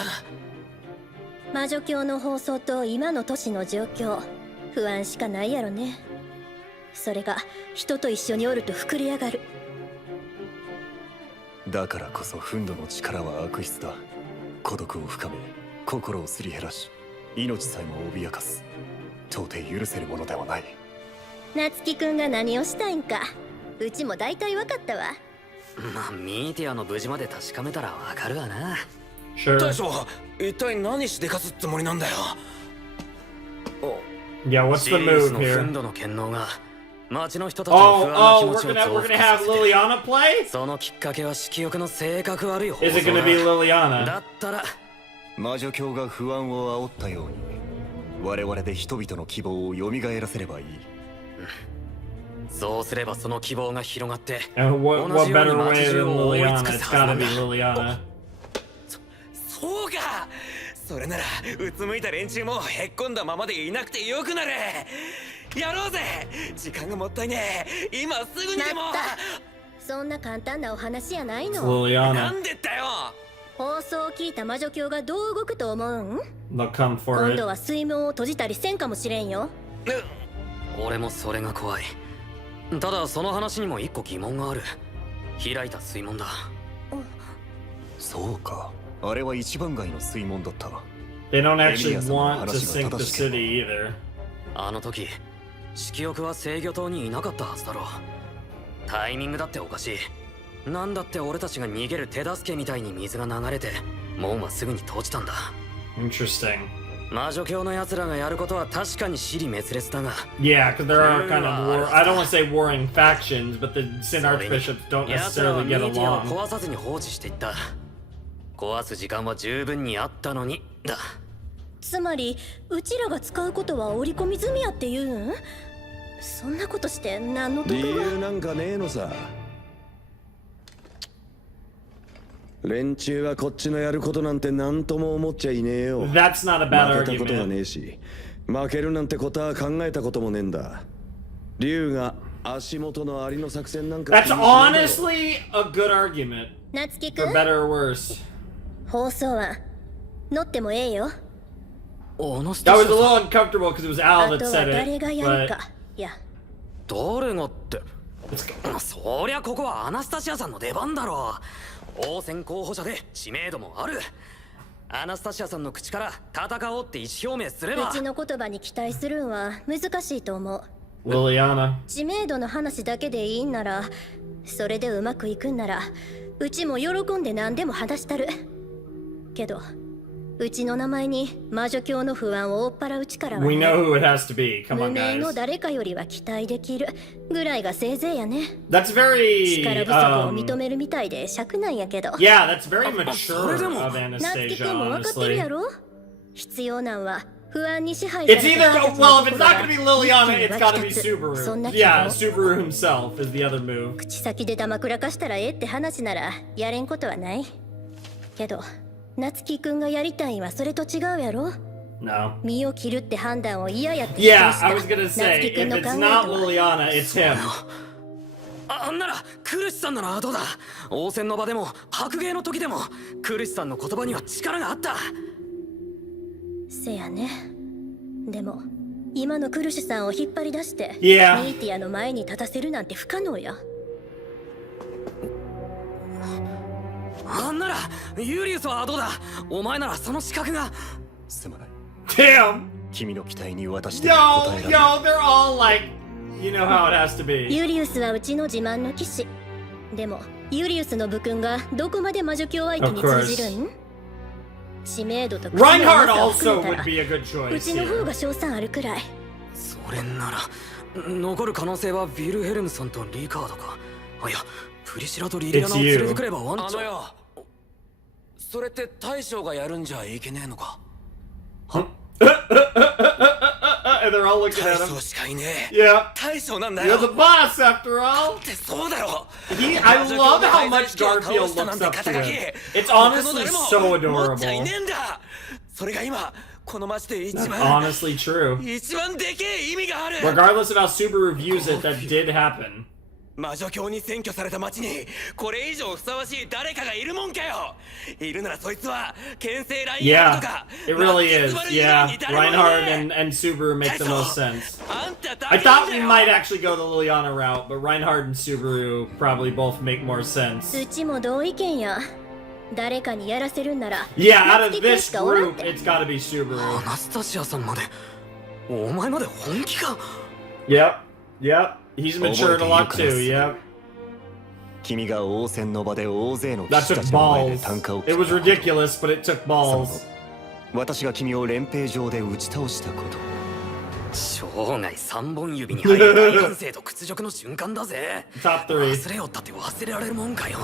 魔女境の放送と今の都市の状況、不安しかないやろね。それが人と一緒におると膨れ上がる。だからこそ憤怒の力は悪質だ。孤独を深め、心をすり減らし、命さえも脅かす。到底許せるものではない。夏樹くんが何をしたいんか、うちも大体分かったわ。まあミーティアの無事まで確かめたらわかるわな。Sure. 大将一体何しでかすつもりなんだよ。 Yeah, what's シ the リーズ move の here? 憤怒の権能が街の人たちの不安な気 Oh, 持 we're ちを gonna 増 we're 幅 gonna さ have せて、 Liliana play? そのきっかけは色欲の性格悪い放送 Is it gonna be だ。 Liliana? だったら魔女教が不安を煽ったように、我々で人々の希望を蘇らせればいい。そうすればその希望が広がって And what 同じように better 街 way 中 than を覆い尽 Liliana? く It's すはずな gotta ん be だ。 Liliana. そうか。それならうつむいた連中もへっこんだままでいなくてよくなる。やろうぜ。時間がもったいねえ。今すぐにでも。なった。そんな簡単なお話やない It's の。な Liliana. んでだよ。放送を聞いた魔女境がどう動くと思うん？ They'll come for 今 it. 度は水門を閉じたりせんかもしれんよ。俺もそれが怖い。ただその話にも一個疑問がある。開いた水門だ。そうか。あれは一番街の水門だった。 They don't actually want to sink the city either. あの時色欲は制御塔にいなかったはずだろう。タイミングだっておかしい。なんだって俺たちが逃げる手助けみたいに水が流れて門はすぐに閉じたんだ。 Interesting. 魔女教の奴らがやることは確かに支離滅裂だが、 Yeah, because there are kind of war. I don't want to say warring factions, but the Sin Archbishops don't 奴らは necessarily ミ get ーティアを along. 壊さずに放置していった。壊す時間は十分にあったのにだ。つまりうちらが使うことは織り込み済みやって言うん？そんなことして何の得理が？由なんかねえのさ。連中はこっちのやることなんて何とも思っちゃいねえよ。 That's not a bad 負けたことは argument. ねえし、負けるなんてことは考えたこともねえんだ。竜が足元のアリの作戦なんか That's 気にしねえだろ。 honestly a good argument, 夏樹く for ん、 better or worse. 放送は乗ってもええよ。アナスタ That シ was a アさん little uncomfortable because it was あ Al と that は said 誰が it, やる but か。いや、誰がって。そりゃここはアナスタシアさんの出番だろう。王選候補者で知名度もある。アナスタシアさんの口から戦おうって意思表明すれば。うちの言葉に期待するんは難しいと思う。 Liliana. 知名度の話だけでいいんなら、それでうまくいくんなら、うちも喜んで何でも話したる。けど、うちの名前に魔女教の不安を追っ払う力は We ない。 know who it has to be. Come 無 on, 名の guys. 誰かよりは期待できるぐらいがせいぜいやね。 That's very 力不足を認めるみたいで尺なんやけど。 yeah, that's very mature それでも of 夏樹 Anastasia, くんも分かってるや honestly. ろ？必要なんは不安に支配され It's た either 人たち well, の if it's 心 not が gonna be Liliana, it's 一気 gotta に be 沸き立つ。そん Subaru. な気 Yeah, も Subaru himself is the other move. 口先でダマくらかしたらええって話ならやれんことはない。けど、夏樹くんがやりたいんはそれと違うやろ？ No. 身を切るって判断を嫌やって否定 Yeah, した I was gonna 夏 say 樹くん if の it's 考え not とは Liliana, it's him. あんならクルシさんならどうだ。王戦の場でも白芸の時でもクルシさんの言葉には力があった。せやね。でも今のクルシュさんを引っ張り出して、Yeah. ミーティアの前に立たせるなんて不可能や。なんならユリウスはどうだ。お前ならその資格が。すまない。 Damn. 君の期待に渡して Yo, 答えられる。 yo, they're all like, you know how it has to be. ユリウスはうちの自慢の騎士。でもユリウスの部君がどこまで魔女教相手に通じるん？知名度とか Reinhardt also would be a good う choice ちの方 here. が賞賛あるくらい。それなら残る可能性はヴィルヘルムさんとリカードか。あ、いやプリシラとリリアナを連れてくればワンチャン。よ、それって大将がやるんじゃいけねえのか。And they're all looking 大 at him. 将しかいねえ。 Yeah. 大将なんだ You're よ。 the boss after all. ってそうだろ。I love how much Garfield looks up to him. It's honestly so 持っちゃい adorable. ねえんだ。それが今この街で一 That's 番 honestly true. 一番でけえ意味がある。 Regardless of how Subaru views it, that did happen. 魔女教に占拠された町にこれ以上ふさわしい誰かがいるもんかよ。いるならそいつは牽制ラインハル Yeah, トか。 it really is. ナッツスバル Yeah, 以外に誰もいねえ。 Reinhardt and Subaru make the most sense. あんただ I けなん thought だ we よ。 might actually go the Liliana route, but Reinhardt and Subaru probably both make more sense. うちも同意見や。誰かにやらせるんなら Yeah, out ナ of ツキ君 this しかおらん group, て。 it's gotta be Subaru. アナスタシアさんまで。お前まで本気か。 Yep, yep. He's matured a lot too, yep. 君が応戦の場で大勢の騎 That 士た took ちの前で balls. 単価を It was ridiculous, but it took その balls. 後私が君を連兵場で打ち倒したこと。生涯3本指に入る大歓声と屈辱の瞬間だぜ。 Top 3. 忘れよったって忘れられるもんかよ。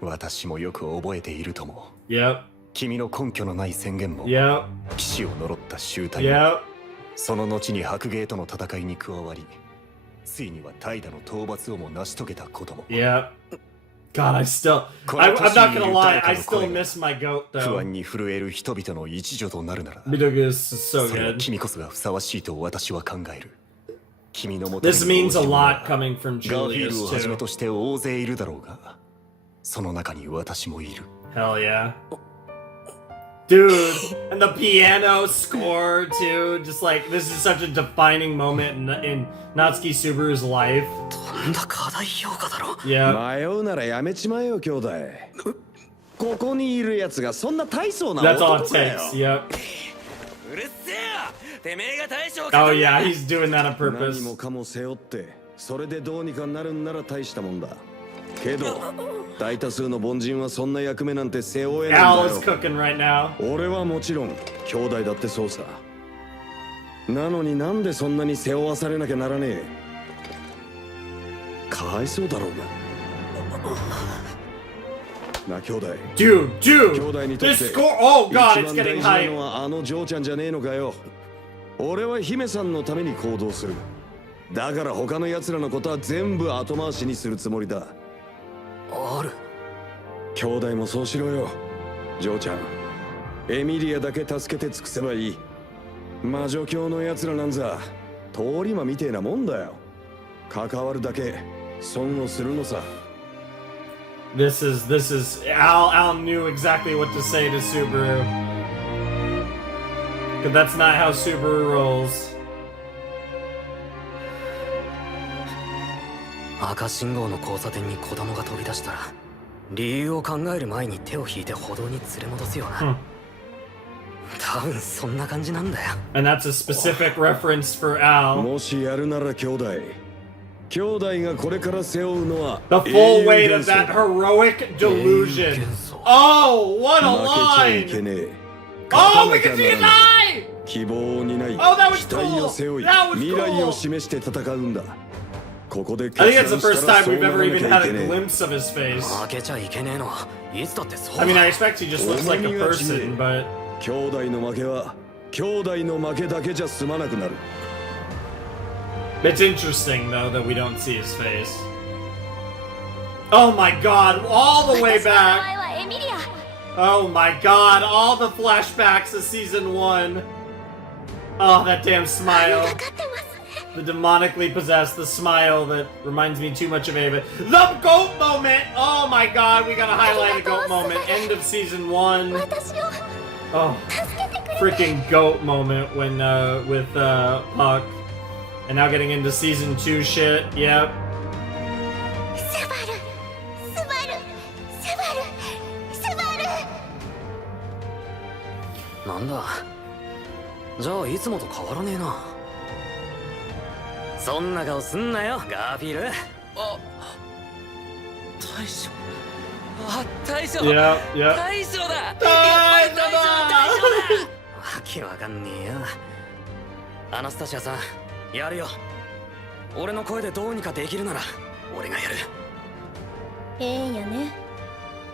私もよく覚えているとも。 Yep, 君の根拠のない宣言も yep, 騎士を呪った集体も yep. その後に白芸との戦いに加わり、ついには怠惰の討伐をも成し遂げたことも。 Yep. God, I'm not gonna lie, I still miss my goat 不 though. 安に震える人々の一助となるなら、 Bidogus is so それは good. 君こそがふさわしいと私は考える。君のもとに This means a 老人は lot coming from ガーフィール Julius をはじめ too. として大勢いるだろうが、その中に私もいる。 Hell yeah. Dude, and the piano score too. Just like, this is such a defining moment in Natsuki Subaru's life. とんだ過大評価だろ。 Yeah. 迷うならやめちまえよ兄弟。ここにいるやつがそんな大層な That's all 男 it かよ。 takes. Yep. うるせえよ。てめえが大将 Oh か。 yeah, he's doing that on 何 purpose. もかも背負ってそれでどうにかなるんなら大したもんだけど大多数の凡人はそんな役目なんて背負えないん Al だ is よ。 cooking right now. 俺はもちろん兄弟だってそうさ。なのになんでそんなに背負わされなきゃならねえ。かわいそうだろうが。な兄弟。 Dude, 兄 dude, 弟にとっ this て score. Oh 一 god, 番 it's 大 getting 事な hype. のはあの嬢ちゃんじゃねえのかよ。俺は姫さんのために行動する。だから他の奴らのことは全部後回しにするつもりだ。ある。兄弟もそうしろよ。嬢ちゃん、エミリアだけ助けて尽くせばいい。魔女教の奴らなんざ通り魔みてえなもんだよ。関わるだけ損をするのさ。This is Al knew exactly what to say to Subaru. But that's not how Subaru rolls. 赤信号の交差点に子供が飛び出したら理由を考える前に手を引いて歩道に連れ戻すよな。多分そんな感じなんだよ。 And that's a specific reference for Al. もしやるなら兄弟。兄弟がこれから背負うのは The full weight of that heroic delusion. Oh, what a 負けちゃい line! けねえ。 Oh, we can see his eye! 希望を担い、 Oh, that was 期待を背負い、 cool. That was cool. 未来を示して戦うんだ。ここで I think that's the 決断 first したら time そう we've な ever らな even きゃ had いけ a ねえ。 glimpse of his face. 負けちゃいけねえのはいつだってそうだ。 I mean, I expect he just looks like a person, but 兄弟の負けは兄弟の負けだけじゃ済まなくなる。 it's interesting though that we don't see his face. Oh my god, all the way 私の名 back. 前はエミリア。 Oh my god, all the flashbacks of season 1. Oh, that damn smile. かかってますね。 The demonically possessed, the smile that reminds me too much of Ava. The goat moment! Oh my god, we gotta highlight a goat moment. End of season 1. 私を Oh, 助けてくれ freaking goat moment when with Puck, and now getting into season 2 shit. Yep. なんだ。じゃあいつもと変わらねえな。そんな顔すんなよ、ガーフィール。あ、大将。あ、大将。Yep, yep. 大将だ。大将だ。わけわかんねえよ。アナスタシアさん、やるよ。俺の声でどうにかできるなら、俺がやる。ええんやね。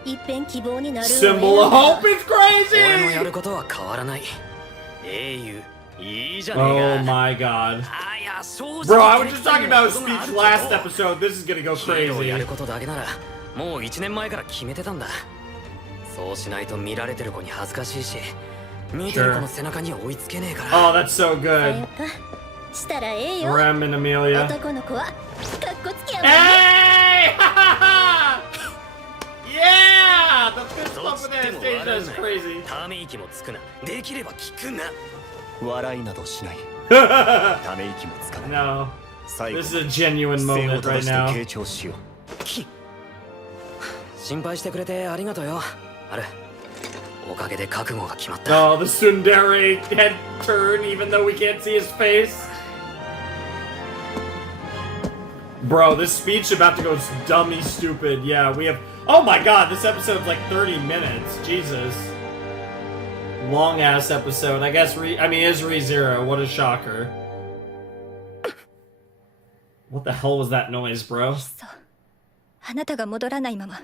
いっぺん希望になる。Symbol of hope is 俺のや crazy. ることは変わらない。英雄、いいじゃねえか。Oh my god. あ、いや、正直 Bro, I was just talking about his speech last episode. This is gonna go ヒーローや crazy. ることだけなら、もう1年前から決めてたんだ。そうしないと見られてる子に恥ずかしいし、見てる子の背中に追いつけねえから。Oh, that's so さ good. よか。したらええよ。 Rem and Amelia. 男の子はかっこつきやもんね。Hey! Yeah! The fist どっ bump ち in で that も stage, 笑う that's なよ。 crazy. ため息もつくな。できれば聞くな。笑いなどしない。ため息もつかない。 No. 最後 This is a genuine 背を moment 正 right して now. 傾聴しよう。心配してくれてありがとうよ。あれ、おかげで覚悟が決まった。 Oh, the tsundere head turn, even though we can't see his face. Bro, this speech about to go dummy stupid. Yeah, we have. Oh my god, this episode's like 30 minutes. Jesus. Long ass episode. I guess is ReZero. What a shocker. What the hell was that noise, bro? そう。あなたが戻らないまま、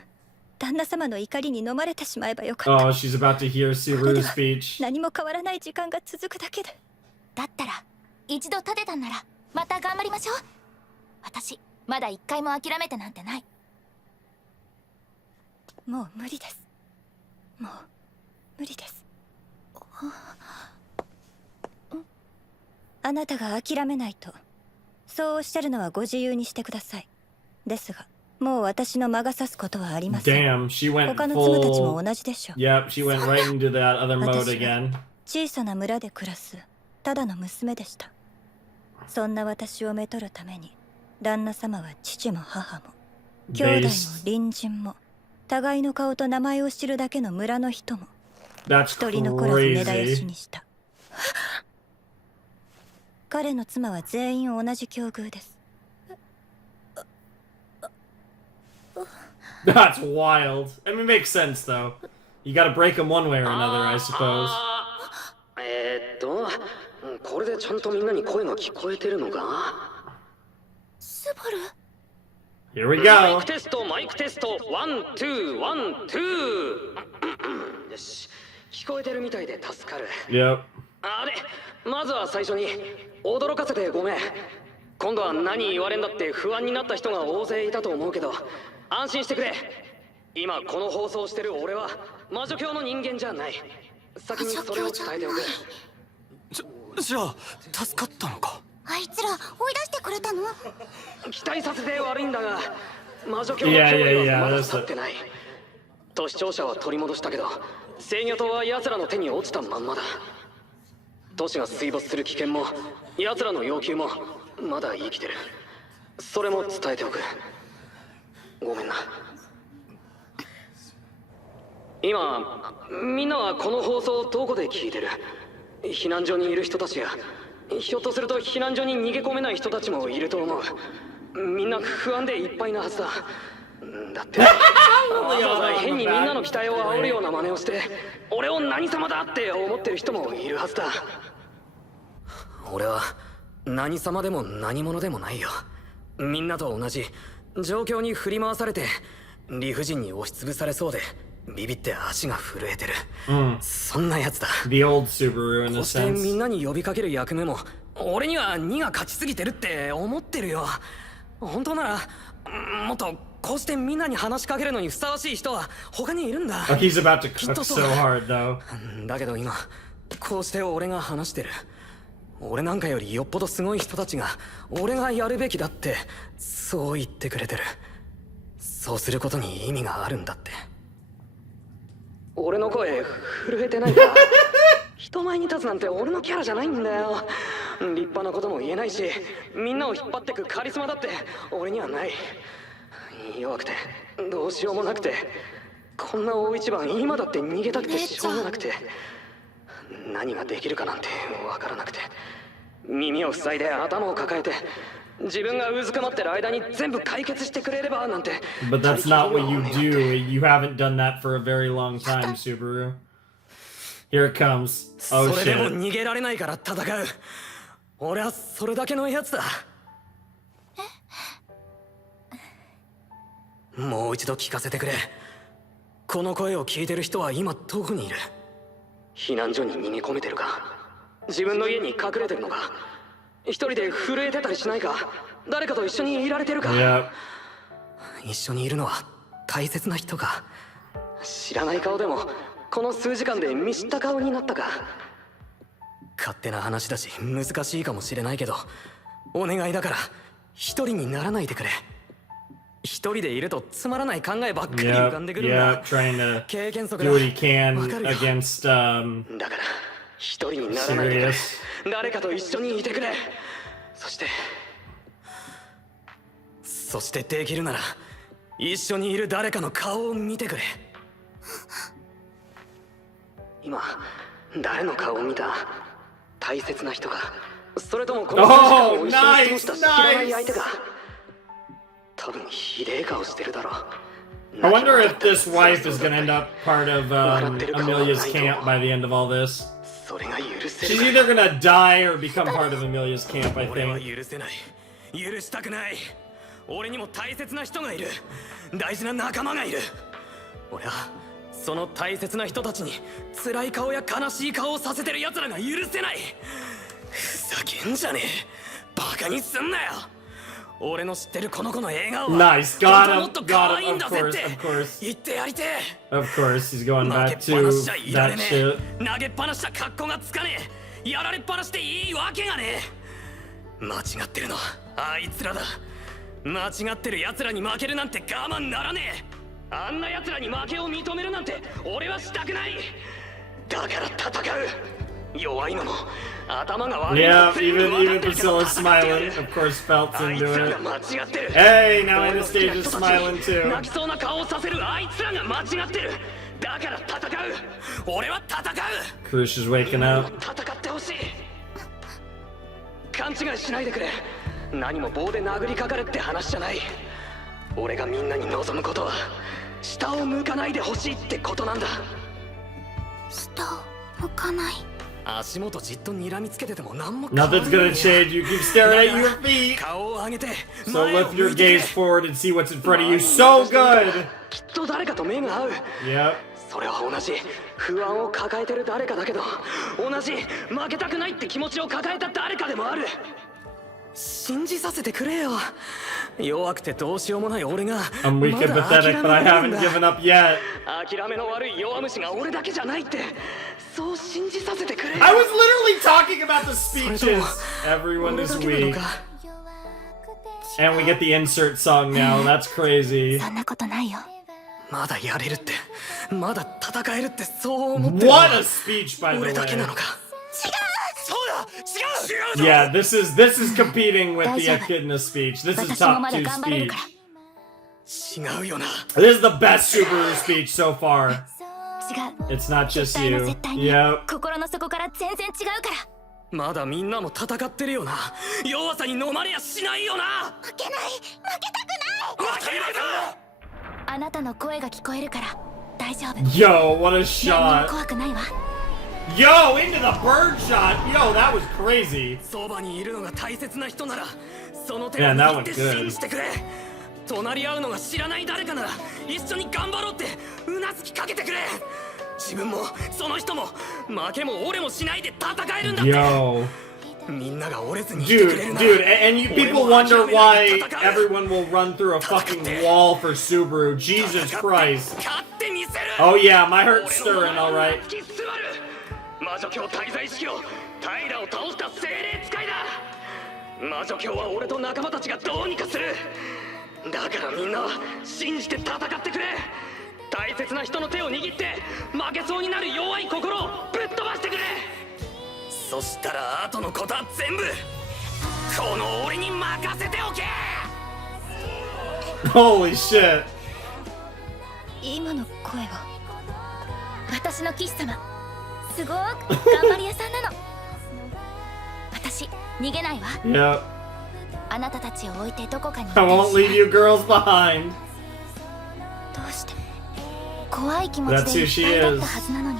旦那様の怒りに飲まれてしまえばよかった。 Oh, she's about to hear Suru's speech. 何も変わらない時間が続くだけで。だったら一度立てたんならまた頑張りましょう。私まだ一回も諦めてなんてない。もう無理です。もう無理です。あなたが諦めないと、そうおっしゃるのはご自由にしてください。ですが、もう私の魔が差すことはありません。 Damn, she went 他の妻たちも full. 同じでしょう。 Yep, she went right into that other mode again. 小さな村で暮らすただの娘でした。そんな私をめとるために、旦那様は父も母も兄弟も隣人も互いの顔と名前を知るだけの村の人も That's 一人残らず根絶やし crazy. にした。彼の妻は全員同じ境遇です。 That's wild. I mean, it makes sense though. You gotta break them one way or another, I suppose. これでちゃんとみんなに声が聞こえてるのか？スバル Here we マイ go. クテスト、マイクテスト、ワン、ツー、ワン、ツー。よし、聞こえてるみたいで助かる。 Yep. あれ、まずは最初に驚かせてごめん。今度は何言われんだって不安になった人が大勢いたと思うけど、安心してくれ。今この放送してる俺は魔女教の人間じゃない。先にそれを伝えておく。じゃあ助かったのか。あいつら追い出してくれたの？期待させて悪いんだが、魔女教の脅威はまだ去ってない。都市庁舎は取り戻したけど、制御塔は奴らの手に落ちたまんまだ。都市が水没する危険も奴らの要求もまだ生きてる。それも伝えておく。ごめんな。今みんなはこの放送をどこで聞いてる？避難所にいる人たちや、ひょっとすると避難所に逃げ込めない人たちもいると思う。みんな不安でいっぱいなはずだ。だってわざわざ変にみんなの期待を煽るような真似をして俺を何様だって思ってる人もいるはずだ。俺は何様でも何者でもないよ。みんなと同じ状況に振り回されて理不尽に押しつぶされそうでビビって足が震えてる、そんなやつだ。 The old Subaru in こ a うしてみ sense. んなに呼びかける役目も俺には2が勝ちすぎてるって思ってるよ。本当ならもっとこうしてみんなに話しかけるのにふさわしい人は他にいるんだ。 Oh, he's about to cook so hard though. だけど今こうして俺が話してる。俺なんかよりよっぽどすごい人たちが俺がやるべきだってそう言ってくれてる。そうすることに意味があるんだって。俺の声震えてないか？期人前に立つなんて俺のキャラじゃないんだよ。立派なことも言えないし、みんなを引っ張ってくカリスマだって俺にはない。弱くてどうしようもなくて、こんな大一番今だって逃げたくてしょうがなくて、何ができるかなんてわからなくて、耳を塞いで頭を抱えて、自分がうずくまってる間に全部解決してくれればなんて。 But that's not what you do. You haven't done that for a very long time, Subaru. Here it comes. Oh それでも shit. 逃げられないから戦う。俺はそれだけのやつだ。もう一度聞かせてくれ。この声を聞いてる人は今どこにいる？避難所に逃げ込めてるか、自分の家に隠れてるのか、一人で震えてたりしないか、誰かと一緒にいられてるか。 Yep. 一緒にいるのは大切な人か。知らない顔でもこの数時間で見知った顔になったか。勝手な話だし難しいかもしれないけど、お願いだから一人にならないでくれ。一人でいるとつまらない考えばっかり浮かんでくるんだ。 Trying to 経験則 do だ。 what he can わかるよ。 against だから一人にならないでくれ。 serious. 誰かと一緒にいてくれ。そしてできるなら一緒にいる誰かの顔を見てくれ。今誰の顔を見た？大切な人か、それともこの数時間を一緒に過ごした知らない相手か。多分ひでえ顔してるだろう。 I wonder if this wife is gonna end up part of Amelia's camp by the end of all this. それが許せ She's る either gonna die or become part of Amelia's camp, I 俺は think. 許せない。許したくない。俺にも大切な人がいる。大事な仲間がいる。俺はその大切な人たちに辛い顔や悲しい顔をさせてる奴らが許せない。ふざけんじゃねえ。バカにすんなよ。俺の知ってるこの子の笑顔は Nice, got 本当は him, もっと可愛いん got だ him, ぜ of って course, of course. 言ってやりてえ。 Of course, he's going 負け back っぱな to しじゃいられ that ね shit. え。投げっぱなしじゃ格好がつかねえ。やられっぱなしでいいわけがねえ。間違ってるのはあいつらだ。間違ってる奴らに負けるなんて我慢ならねえ。あんな奴らに負けを認めるなんて俺はしたくない。だから戦う。弱いのも頭が悪いの Yeah, も全部 even 分かっ even てるけど Priscilla's 戦ってやる。 smiling. Of course, Felt's あいつ into らが it. 間違ってる。 Hey, now 俺 in の the 好きな stage 人 is たち smiling に too. 泣きそうな顔をさせるあいつらが間違ってる。だから戦う。俺は戦う。 Krush is waking up. 戦ってほしい。勘違いしないでくれ。何も棒で殴りかかるって話じゃない。俺がみんなに望むことは下を向かないでほしいってことなんだ。下を向かない。足元じっと睨みつけてても何も Nothing's gonna change. You keep staring at your feet. 顔を上げて So 前を lift your 向いて gaze forward and see what's in front of you. So good. きっと誰かと目が合う。 Yep. それは同じ不安を抱えてる誰かだけど、同じ負けたくないって気持ちを抱えた誰かでもある。信じさせてくれよ。弱くてどうしようもない俺が I'm weak ま and だ諦 pathetic, め but I られるん haven't だ。 given up yet. 諦めの悪い弱虫が俺だけじゃないって、そう信じさせてくれ。 I was literally talking about the それ speeches. とも Everyone 俺 is だけなの weak. か。 And we get the insert song now. That's crazy. そんなことないよ。まだやれるって、まだ戦えるってそう思ってるの What は a speech, by 俺 the だけな way. のか。そうだ、違う Yeah, this is competing with the Echidna speech. This is 私も top まだ two 頑張れる speech. から。違うよな。 This is the best Subaru speech so far. 違う。 It's not just 絶対 you. の絶対に Yep. 心の底から全然違うから。まだみんなも戦ってるよな。弱さに飲まれやしないよな。負けない、負けたくない。負けるぞ。あなたの声が聞こえるから大丈夫。 Yo, what a 何にも shot. 怖くないわ。 Yo, into the bird shot. Yo, that was crazy. そばにいるのが大切な人ならその手 Yeah, を that 握って was good. 信じてくれ。隣り合うのが知らない誰かなら一緒に頑張ろうってうなずきかけてくれ。自分もその人も負けも俺もしないで戦えるんだって。 Yo. みんなが折れずにいてくれ Dude, るなら dude, and you people wonder why everyone will run through a fucking wall for Subaru. Jesus Christ. 勝ってみせる。 Oh yeah, my heart's stirring, alright. 魔女教滞在式を平を倒した精霊使いだ。魔女教は俺と仲間たちがどうにかする。だからみんなは信じて戦ってくれ。大切な人の手を握って負けそうになる弱い心をぶっ飛ばしてくれ。そしたら後のことは全部この俺に任せておけ。 Holy shit. 今の声は私の騎士様、すごく頑張り屋さんなの。私逃げないわ。 Yep. あなたたちを置いてどこかに I won't leave you girls behind. どうして怖い気持ちでいっぱいだったはずなのに、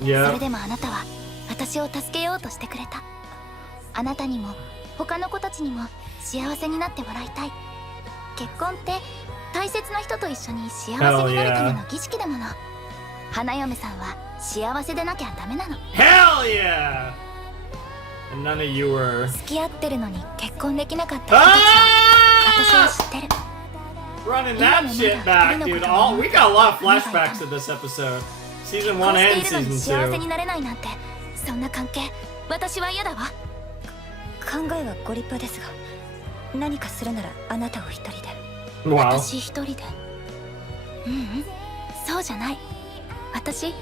それでもあなたは私を助けようとしてくれた。あなたにも他の子たちにも幸せになってもらいたい。結婚って大切な人と一緒に幸せになるための儀式だもの。花嫁さんは幸せでなきゃダメなの。 Hell yeah! And none of you were. 付き合ってるのに結婚できなかった人たちを私は知ってる。 Running that shit back, dude. We got a lot of flashbacks in this episode. Season 1 and 幸 Season せに 2. なれないなんて、そんな関係私は嫌だわ。考えはご立派ですが、何かするならあなたを一人で。 Wow. 私一人で。そうじゃない。私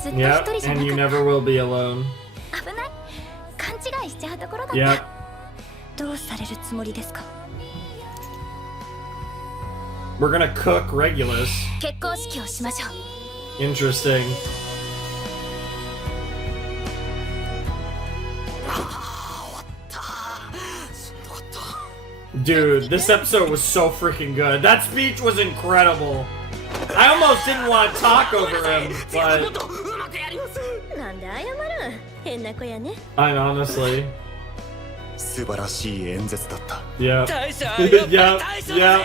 ずっと一 Yep, 人じゃ and な you かった。 never will be alone. 危ない。勘違いしちゃうところだった。 Yep. どうされるつもりですか？ We're gonna cook Regulus. 結婚式をしましょう。 Interesting. Dude, this episode was so freaking good. That speech was incredible. I almost didn't want to talk over him, but なんで謝るん？変な子やね。 I honestly. 素晴らしい演説だった。Yep. 大将 Yep. やっぱ大将だぜ。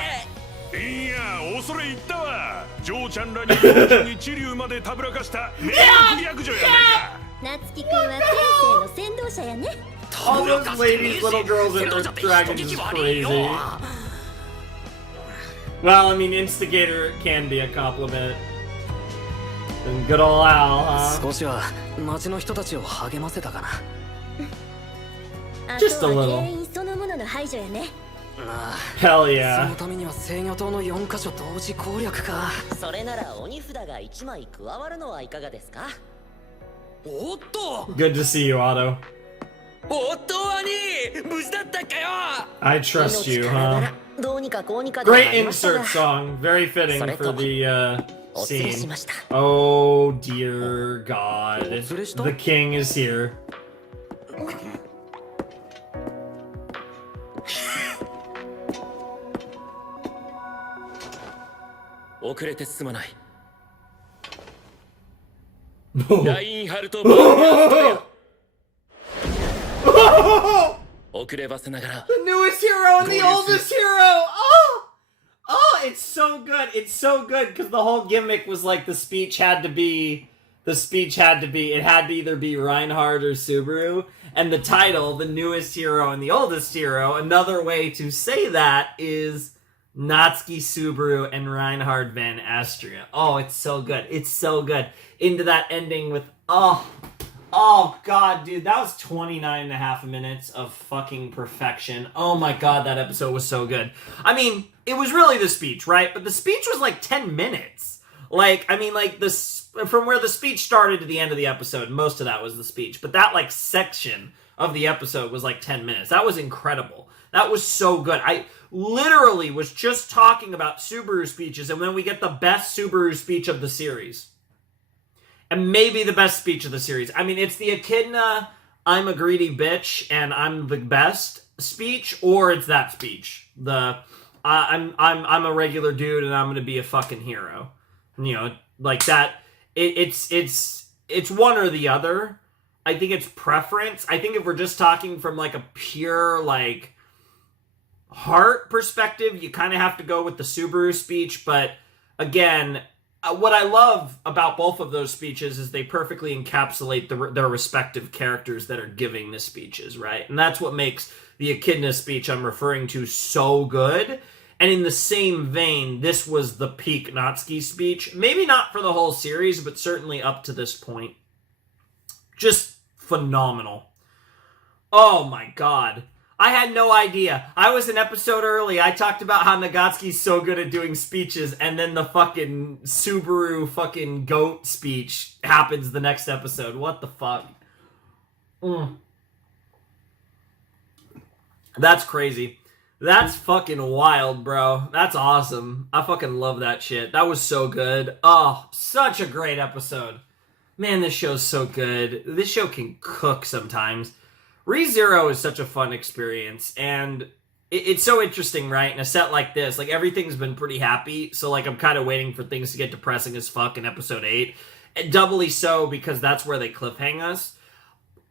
いや恐れ入ったわ。ジョーちゃんらに同時にチリュウまでたぶらかした迷惑役女やないか。夏希くんは天性の先導者やね。 All those ladies, little girls, and their dragons is crazy. Well, I mean, instigator can be a compliment. And good old Al, huh? 少しは町の人たちを励ませたかな。あ Just と a は little. 原因そのものの排除やね。ああ Hell そ yeah. のためには制御塔の4箇所同時攻略か。それなら鬼札が1枚加わるのはいかがですか？おっと Good to see you, Otto. おっと兄無事だったかよ。 I trust you, huh? どうにかこうにかでは Great なりましたが insert song. Very fitting for the お連れし scene. ました。 Oh dear God. お連れした？ The king is here. 遅れてすまない。ラインハルト・バーンストや。遅ればせながら The newest hero and the oldest hero. Oh, it's so good. It's so good because the whole gimmick was like the speech had to either be Reinhardt or Subaru, and the title, the newest hero and the oldest hero. Another way to say that is Natsuki Subaru and Reinhard Van Astria. Oh, it's so good. It's so good. Into that ending with oh god, dude, that was 29 and a half minutes of fucking perfection. Oh my god, that episode was so good. I mean, it was really the speech, right? But the speech was like 10 minutes. Like, I mean, like this from where the speech started to the end of the episode, most of that was the speech. But that like section of the episode was like 10 minutes. That was incredible. That was so good. I literally was just talking about Subaru speeches, and then we get the best Subaru speech of the series. And maybe the best speech of the series. I mean, it's the Echidna, I'm a greedy bitch, and I'm the best speech, or it's that speech. The, I'm a regular dude, and I'm gonna be a fucking hero. You know, like that, it's one or the other. I think it's preference. I think if we're just talking from, like, a pure, like, heart perspective, you kind of have to go with the Subaru speech, but, again, what I love about both of those speeches is they perfectly encapsulate their respective characters that are giving the speeches, right? And that's what makes the Echidna speech I'm referring to so good. And in the same vein, this was the peak Natsuki speech. Maybe not for the whole series, but certainly up to this point. Just phenomenal. Oh my god. I had no idea. I was an episode early. I talked about how Nagatsuki's so good at doing speeches, and then the fucking Subaru fucking goat speech happens the next episode. What the fuck? That's crazy. That's fucking wild, bro. That's awesome. I fucking love that shit. That was so good. Oh, such a great episode. Man, this show's so good. This show can cook sometimes. ReZero is such a fun experience, and it's so interesting, right? In a set like this, like, everything's been pretty happy, so, like, I'm kind of waiting for things to get depressing as fuck in episode 8. And doubly so, because that's where they cliffhang us.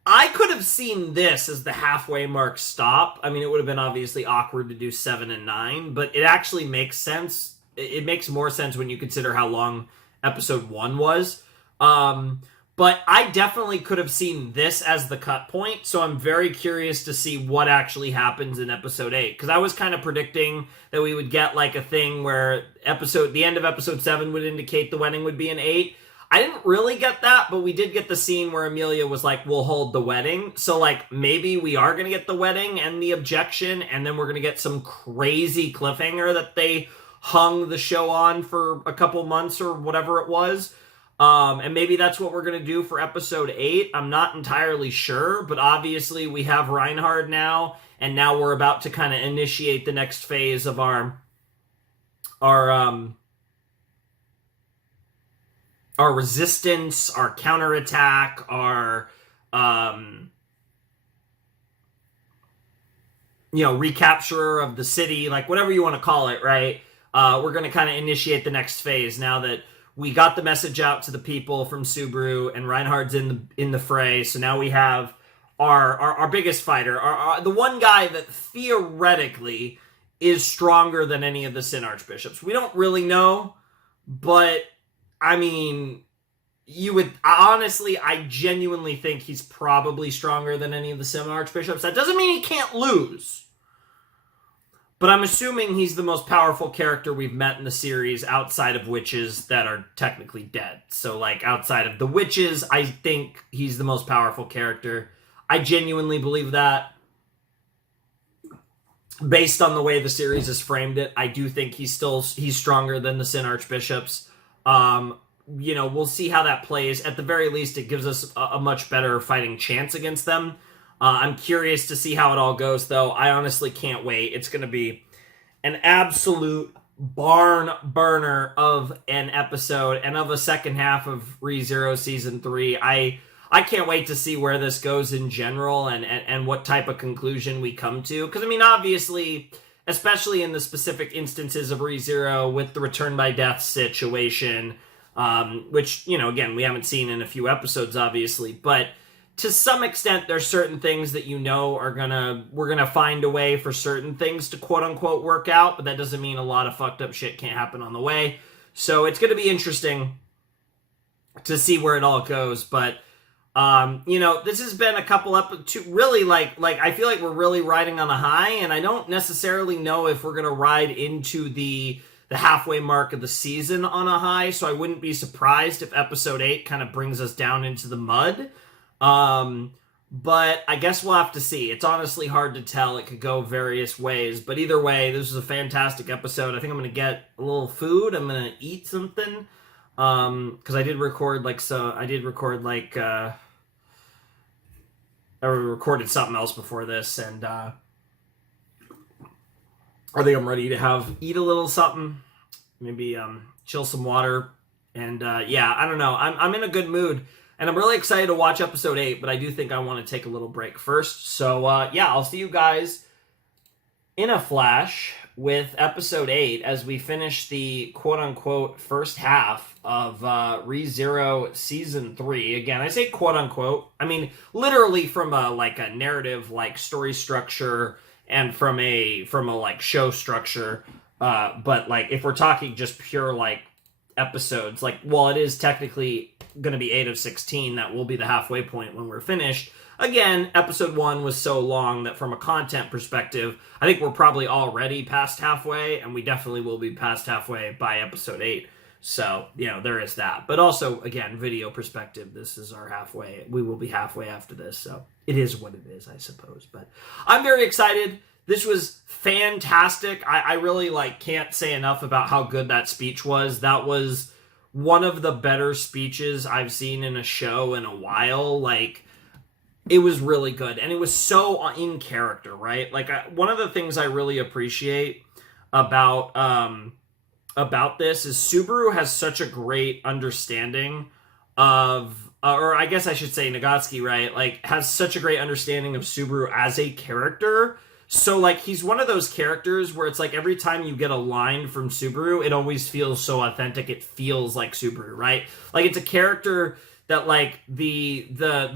I could have seen this as the halfway mark stop. I mean, it would have been obviously awkward to do 7 and 9, but it actually makes sense. It makes more sense when you consider how long episode 1 was. But I definitely could have seen this as the cut point, so I'm very curious to see what actually happens in episode 8. Because I was kind of predicting that we would get like a thing where the end of episode 7 would indicate the wedding would be in 8. I didn't really get that, but we did get the scene where Amelia was like, we'll hold the wedding. So, like, maybe we are going to get the wedding and the objection, and then we're going to get some crazy cliffhanger that they hung the show on for a couple months or whatever it was. And maybe that's what we're going to do for episode 8. I'm not entirely sure, but obviously we have Reinhard now, and now we're about to kind of initiate the next phase of our resistance, our counterattack, our, recapture of the city, like, whatever you want to call it, right? We're going to kind of initiate the next phase now that we got the message out to the people from Subaru, and Reinhardt's in the fray. So now we have our biggest fighter, the one guy that theoretically is stronger than any of the Sin Archbishops. We don't really know, but I mean, I genuinely think he's probably stronger than any of the Sin Archbishops. That doesn't mean he can't lose. But I'm assuming he's the most powerful character we've met in the series outside of witches that are technically dead. So, like, outside of the witches, I think he's the most powerful character. I genuinely believe that. Based on the way the series has framed it, I do think he's stronger than the Sin Archbishops. We'll see how that plays. At the very least, it gives us a much better fighting chance against them. I'm curious to see how it all goes, though. I honestly can't wait. It's going to be an absolute barn burner of an episode and of a second half of ReZero Season 3. I can't wait to see where this goes in general and what type of conclusion we come to. Because, I mean, obviously, especially in the specific instances of ReZero with the return by death situation, which, again, we haven't seen in a few episodes, obviously, but to some extent, there's certain things that we're gonna find a way for certain things to quote unquote work out, but that doesn't mean a lot of fucked up shit can't happen on the way. So it's gonna be interesting to see where it all goes. But this has been a couple really like I feel like we're really riding on a high, and I don't necessarily know if we're gonna ride into the halfway mark of the season on a high. So I wouldn't be surprised if episode 8 kind of brings us down into the mud. But I guess we'll have to see. It's honestly hard to tell. It could go various ways. But either way, this was a fantastic episode. I think I'm going to get a little food. I'm going to eat something. Because I recorded something else before this. And, I think I'm ready to eat a little something. Maybe, chill some water. And, I don't know. I'm in a good mood. And I'm really excited to watch episode 8, but I do think I want to take a little break first. So, I'll see you guys in a flash with episode 8 as we finish the quote-unquote first half of ReZero Season 3. Again, I say quote-unquote. I mean, literally from a narrative, story structure and from a show structure. But, if we're talking just pure, episodes, while it is technically going to be 8 of 16, that will be the halfway point when we're finished. Again, episode 1 was so long that from a content perspective, I think we're probably already past halfway, and we definitely will be past halfway by episode 8. So, there is that. But also, again, video perspective, this is our halfway. We will be halfway after this, so it is what it is, I suppose. But I'm very excited. This was fantastic. I really, can't say enough about how good that speech was. That was one of the better speeches I've seen in a show in a while. it was really good, and it was so in character, right? Like, one of the things I really appreciate about this is Subaru has such a great understanding of, or I guess I should say Nagatsuki, right? Like, has such a great understanding of Subaru as a character. So, like, he's one of those characters where it's like every time you get a line from Subaru, it always feels so authentic. It feels like Subaru, right? Like, it's a character that, like, the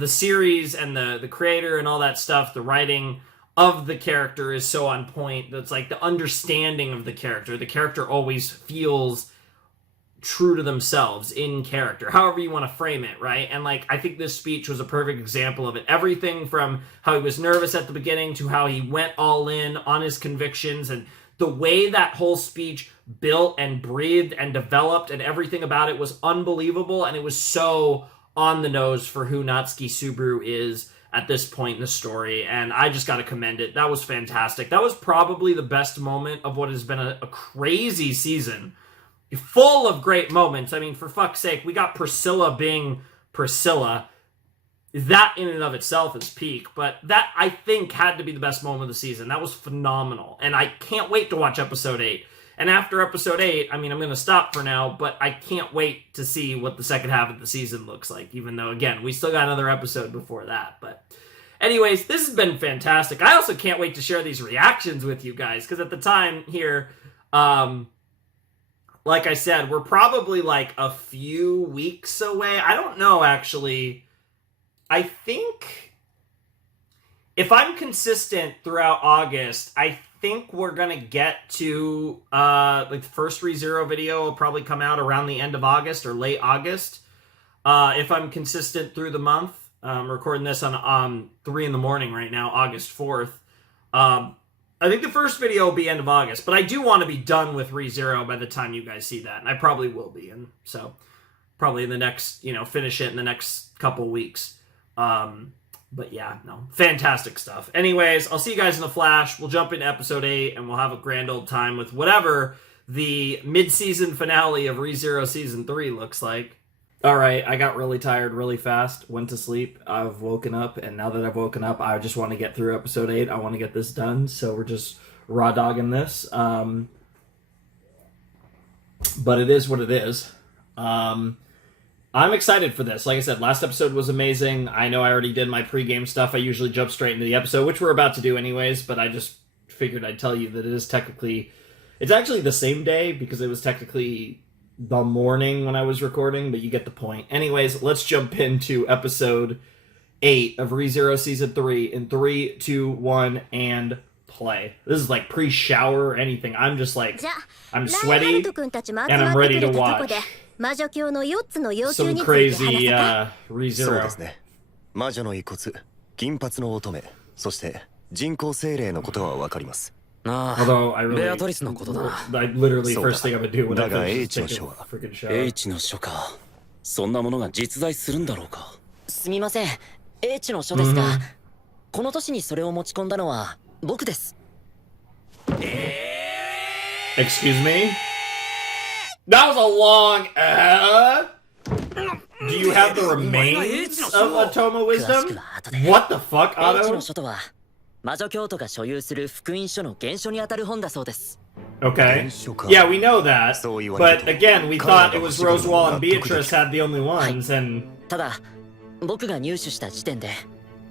series and the creator and all that stuff, the writing of the character is so on point. That's like the understanding of the character always feels true to themselves in character, however you want to frame it, right? And, like, I think this speech was a perfect example of it. Everything from how he was nervous at the beginning to how he went all in on his convictions, and the way that whole speech built and breathed and developed, and everything about it was unbelievable, and it was so on the nose for who Natsuki Subaru is at this point in the story, and I just gotta commend it. That was fantastic. That was probably the best moment of what has been a crazy season, full of great moments. I mean, for fuck's sake, we got Priscilla being Priscilla. That in and of itself is peak, but that, I think, had to be the best moment of the season. That was phenomenal, and I can't wait to watch episode 8. And after episode 8, I mean, I'm going to stop for now, but I can't wait to see what the second half of the season looks like, even though, again, we still got another episode before that. But anyways, this has been fantastic. I also can't wait to share these reactions with you guys, because at the time here, like I said, we're probably like a few weeks away. I don't know, actually. I think if I'm consistent throughout August, I think we're gonna get to like the first ReZero video will probably come out around the end of August or late August. If I'm consistent through the month, I'm recording this on 3 in the morning right now, August 4th. I think the first video will be end of August, but I do want to be done with ReZero by the time you guys see that, and I probably will be, and so probably in the next, finish it in the next couple weeks. But yeah, no, fantastic stuff. Anyways, I'll see you guys in a flash. We'll jump into episode 8, and we'll have a grand old time with whatever the mid-season finale of ReZero Season 3 looks like. Alright, I got really tired really fast, went to sleep, I've woken up, and now that I've woken up, I just want to get through episode 8. I want to get this done, so we're just raw dogging this. But it is what it is. I'm excited for this. Like I said, last episode was amazing. I know I already did my pregame stuff. I usually jump straight into the episode, which we're about to do anyways, but I just figured I'd tell you that it is technically... It's actually the same day, because it was technically the morning when I was recording, but you get the point. Anyways, let's jump into episode 8 of ReZero Season 3 in 3, 2, 1, and play. This is like pre-shower or anything. I'm just like... I'm sweaty, and I'm ready to watch some crazy ReZero. そうですね。魔女の遺骨、銀髪の乙女、そして人工精霊のことはわかります。Although I really, I literally first thing I'm gonna do when I finish this freaking show. H の書か。そんなものが実在するんだろうか。すみません。H の書ですが、この年にそれを持ち込んだのは僕です。Excuse me? That was a long Do you have the remains of Atoma Wisdom? What the fuck, Otto? H の書とは魔女教徒が所有する福音書の原書にあたる本だそうです。Okay. Yeah, we know that. But again, we thought it was Rosewall and Beatrice had the only ones, and... ただ、僕が入手した時点で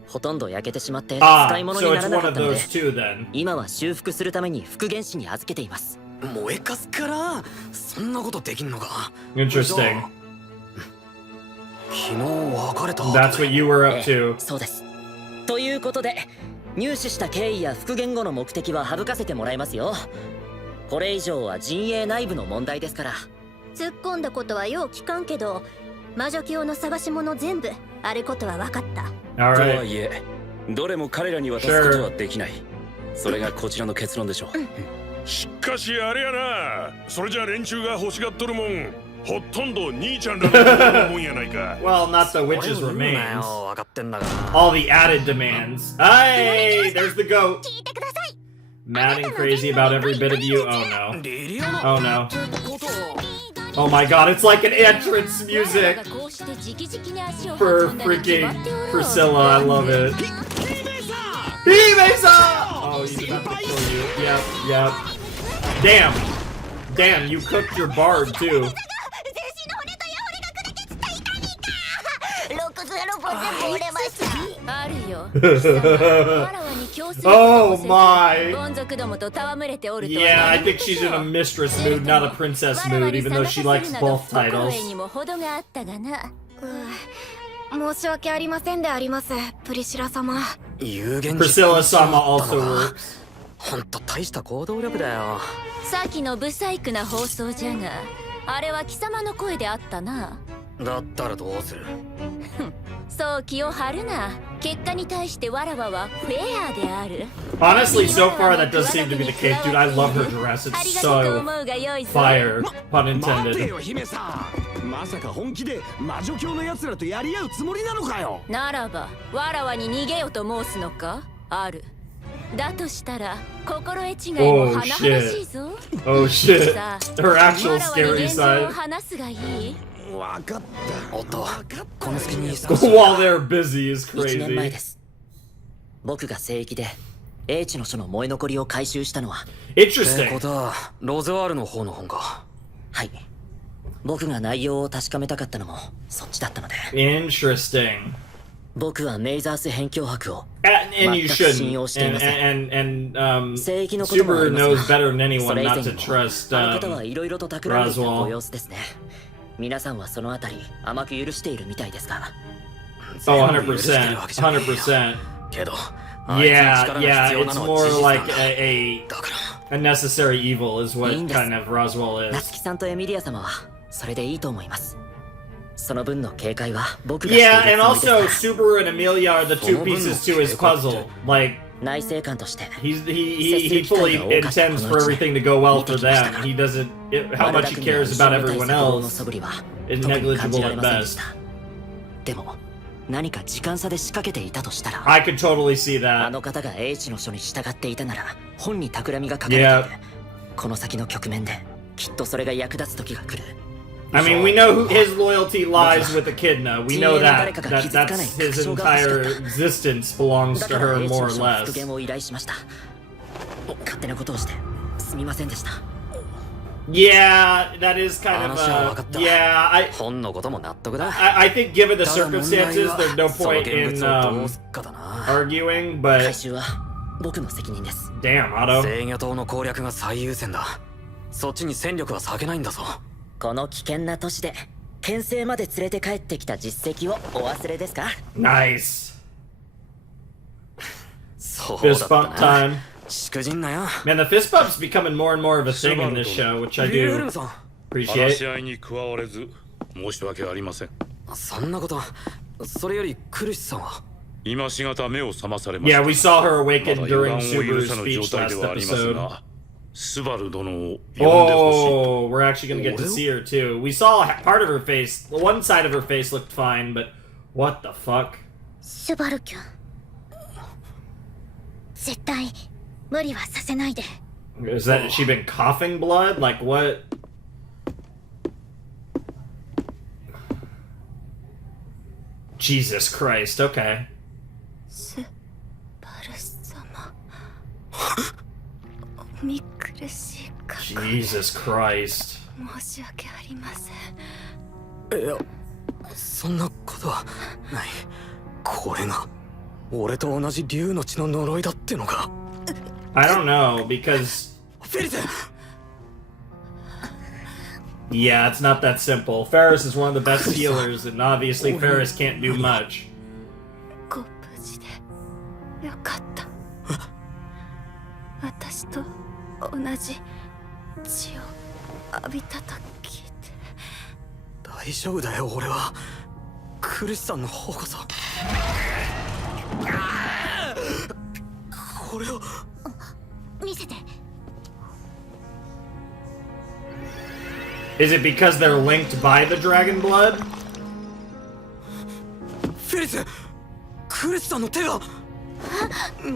ほとんど焼けてしまって使い物にならなかったので、今は修復するために復元師に預けています。燃えかすからそんなことできんのか。 Interesting. 昨日別れた。 That's what you were up to. そうです。ということで、入手した経緯や復元後の目的は省かせてもらいますよ。これ以上は陣営内部の問題ですから。突っ込んだことはよう聞かんけど、魔女教の探し物全部あることは分かった。とはいえ、どれも彼らに渡すことはできない。それがこちらの結論でしょう。しかしあれやな、それじゃ連中が欲しがっとるもん、ほとんど兄ちゃんらのもんやないか。Well, not the witch's remains. All the added demands. Hey, there's the goat. Mad and crazy about every bit of you. Oh no. Oh no. Oh my god, it's like an entrance music for freaking Priscilla, I love it. Hime-san! Oh, he's about to kill you. Yep. Damn, you cooked your bard too. Oh my! Yeah, I think she's in a mistress mood, not a princess mood, even though she likes both titles. 申し訳ありませんであります、プリシラ様。Priscilla-sama also works. ほんと大した行動力だよ。さっきのブサイクな放送じゃが、あれは貴様の声であったな。だったらどうする？そう気を張るな。結果に対してわらわはフェアである。 Honestly, so far that does seem to be the case, dude. I love her dress. It's so fire. Pun intended. まさか本気で魔女教の奴らとやり合うつもりなのかよ。ならばわらわに逃げよと申すのか？ある。だとしたら心得違いも甚だしいぞ。Oh shit. Her actual scary side. 話すがいい。わかった。おっと、この隙に While they're busy is 1年前 crazy. です。僕が聖域で英知の書の燃え残りを回収したのは。Interesting. ことはロゼワールの方の本か。はい。僕が内容を確かめたかったのもそっちだったので。Interesting. 僕はメイザース辺境博を And you 全く shouldn't. 信用していません。 And 聖域のこともあ Subaru ります knows が、 better than anyone それ以 not 前 to にも trust あの方はいろいろと企んでいた Roswell. ご様子ですね。皆さんはそのあたり甘く許しているみたいですが。Oh, 100%. 100%. けど、Yeah, it's more like a necessary evil is what kind of Roswell 夏 is. 希さんとエミリア様はそれでいいと思います。その分の警戒は僕がしている Yeah, つ and もりですが。 also Subaru and Amelia are the two pieces to his puzzle. Like 内政官として he fully intends for everything to go well for them. He doesn't. How much he cares about everyone else is negligible at best. でも何か時間差で仕掛けていたとしたら、 I could totally see あ that. の方が英知の書に従っていたなら本に企みが書かれていて、この先の局面できっとそれが役立つ時が来る。 I mean, we know who his loyalty lies with Echidna. We know that that's his entire existence belongs だ to から her 英知 more の or 書の less. 復元を依頼しました。勝手なことをしてすみませんでした。 Yeah, that is kind of 話は分かった。 yeah. 本のことも納得だ。 I think given the ただ問題 circumstances, は there's no その point 現 in 物をどうすっかだな。 arguing. 回 But 収は僕の責任です。 damn, Otto. 制御島の攻略が最優先だ。そっちに戦力は避けないんだぞ。この危険な都市で牽制まで連れて帰ってきた実績をお忘れですか？ Nice. そう Fist だっ bump たな。 time. しくじんなよ。 Man, the fist bump's becoming more and more of a thing in this show, which I フィル do ムさん。 appreciate. 話し合いに加われず申し訳ありません。そんなこと。それよりクルシさんは。今しがた目を覚まされました Yeah, we saw her ま awaken だ予断 during を許 Subaru's さぬ状 speech 態で last はあります episode. が、スバル殿を呼んでほしい Oh, we're actually gonna get to see her too. We saw part of her face. One side of her face looked fine, but what the fuck? シュバルキュン、絶対無理はさせないで。 Is that she been coughing blood? Like what? Jesus Christ. Okay. シュバル様、お見苦しいか。 Jesus Christ. 申し訳ありません。いや、そんなことはない。これが俺と同じ竜の血の呪いだってのか。 I don't know because フェリス。 yeah, it's not that simple. Ferris is one of the best healers, and obviously Ferris can't do much. ご無事でよかった。私と同じ血を浴びたと聞いて。大丈夫だよ、俺は。クルシさんの方こそ。これを見せて。 Is it because they're linked by the dragon blood? フェリス、クルシさんの手が。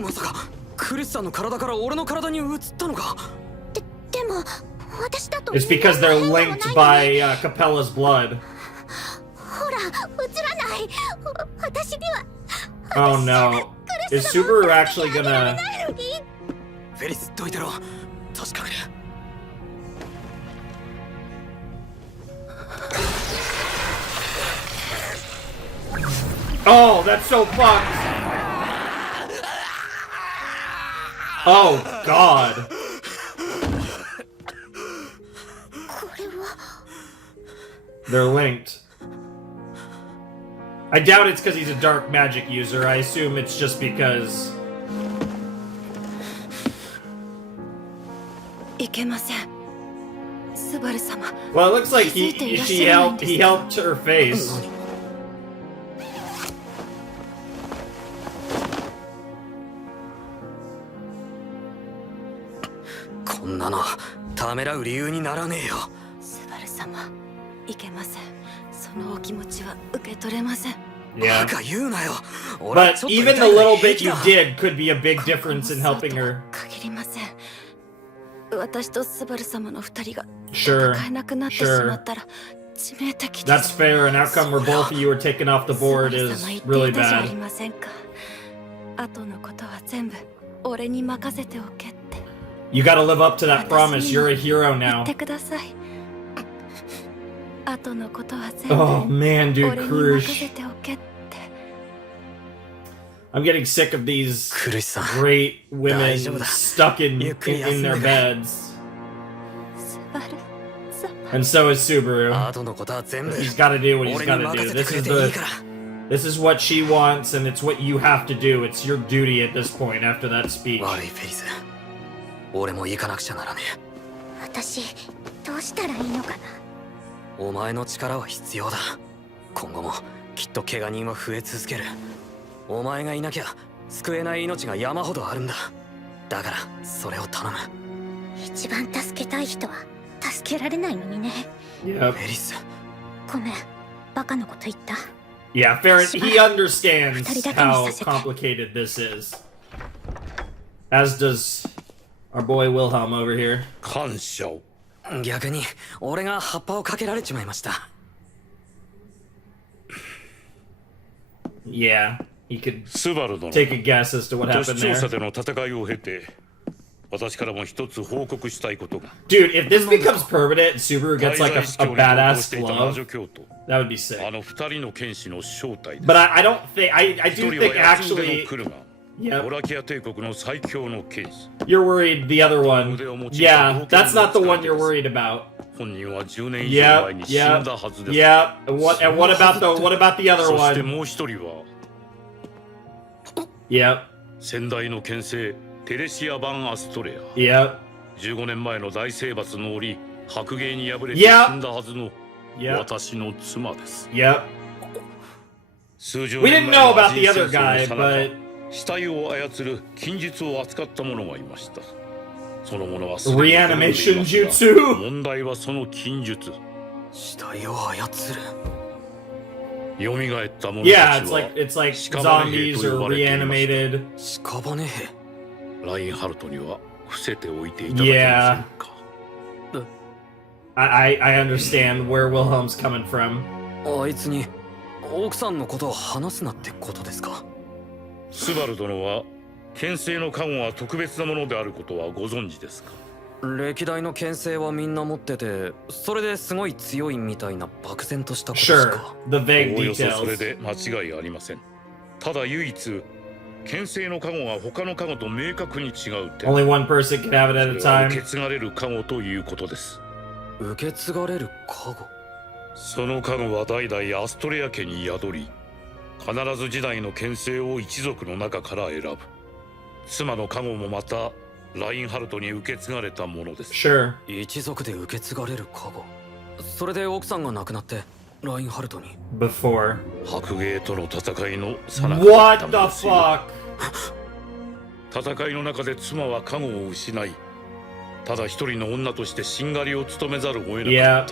まさかクルシさんの体から俺の体に移ったのか。でも私だと。 It's because they're linked by Capella's blood. ほら映らない。私には Oh no. Is Subaru actually gonna... フェリスどいてろ。確かめる。Oh, that's so fucked. Oh god. They're linked. I doubt it's because he's a dark magic user. I assume it's just because... いけません。スバル様。 Well, it looks like he helped her face. こんなのためらう理由にならねえよ。スバル様、いけません。そのお気持ちは受け取れません。 Yeah. バカ言うなよ。 But even the little bit you did could be a big difference in helping her. 限りません。私とスバル様の二人が Sure. 戦えなくなってしまったら致命的です。 That's fair. An outcome where both of you are taken off the board is really じゃあり bad. ませんか。後のことは全部俺に任せておけって。 You gotta live up to that promise. You're a hero 言 now. ってください。後のことは全 Oh 部 man, dude, 俺に任せ Krush. ておけって。 I'm getting sick of these クルシさん。 great women 大丈夫だ。 stuck in ゆっくり休ん in で their くれ。 beds. スバル様。 And so is Subaru. 後のことは全部 He's gotta do what he's 俺に gotta 任 do. せて This くれ is ていい the から。 this is what she wants, and it's what you have to do. It's your duty at this point after that speech. 悪いフェリス。俺も行かなくちゃならねえ。私どうしたらいいのかな。お前の力は必要だ。今後もきっと怪我人は増え続ける。お前がいなきゃ救えない命が山ほどあるんだ。だからそれを頼む。一番助けたい人は助けられないのにね。Yep. フェリス。ごめん、バカなこと言った。 Yeah, fair. He understands how complicated this is. As does our boy Wilhelm over here. 感謝を。逆に俺が葉っぱをかけられちまいました。Yeah, he could スバル殿。 take a guess as to what 都 happened 市調査 there. での戦いを経て、私からも一つ報告したいことが。 Dude, if this becomes permanent, Subaru gets like a 滞在 badass していた魔 glove, 女教徒。 that would be sick. あの二人の剣士の正体です。 But I don't think I 一 do 人は think 休んで actually. の来るが、 Yep. オラキア帝国の最強の剣士。 You're worried the other one. Yeah, that's not the one you're worried about. 本人は10年以上前 Yep, に死んだはずです。 yep. And what about the other そして one? もう一人は Yep, 先代の剣聖テレシア・バン・アストレア。 yep, 15年前の大征伐の折、白芸に敗れて Yep. 死んだはずの yep, 私の妻です。 yep. 数十 We 年 didn't 前 know の about 人 the 戦 other 争 guy, の but 死体を操る禁術を扱った者がいました。その者は reanimation jutsu. 問題はその禁術。死体を操る。蘇った者 Yeah, たちは it's like 屍兵 zombies と呼 or ばれていました reanimated. 屍兵。ラインハルトには伏せておいていただけませんか。 I understand where Wilhelm's coming from. あいつに奥さんのことを話すなってことですか。スバル殿は剣聖の加護は特別なものであることはご存知ですか。歴代の剣聖はみんな持ってて、それですごい強いみたいな漠然としたことです Sure, か。 the vague おおよそそれ details. で間違いありません。ただ唯一剣聖の加護が他の加護と明確に違う点。 Only one person can have it at a それは time. 受け継がれる加護ということです。受け継がれる加護。その加護は代々アストレア家に宿り、必ず時代の剣聖を一族の中から選ぶ。妻の加護もまたラインハルトに受け継がれたものです。Sure. 一族で受け継がれる加護。それで奥さんが亡くなってラインハルトに。 Before. 白芸との戦いの最中だった What ん the ですよ。 fuck? 戦いの中で妻は加護を失い、ただ一人の女としてしんがりを務めざるを得なか Yeah, っ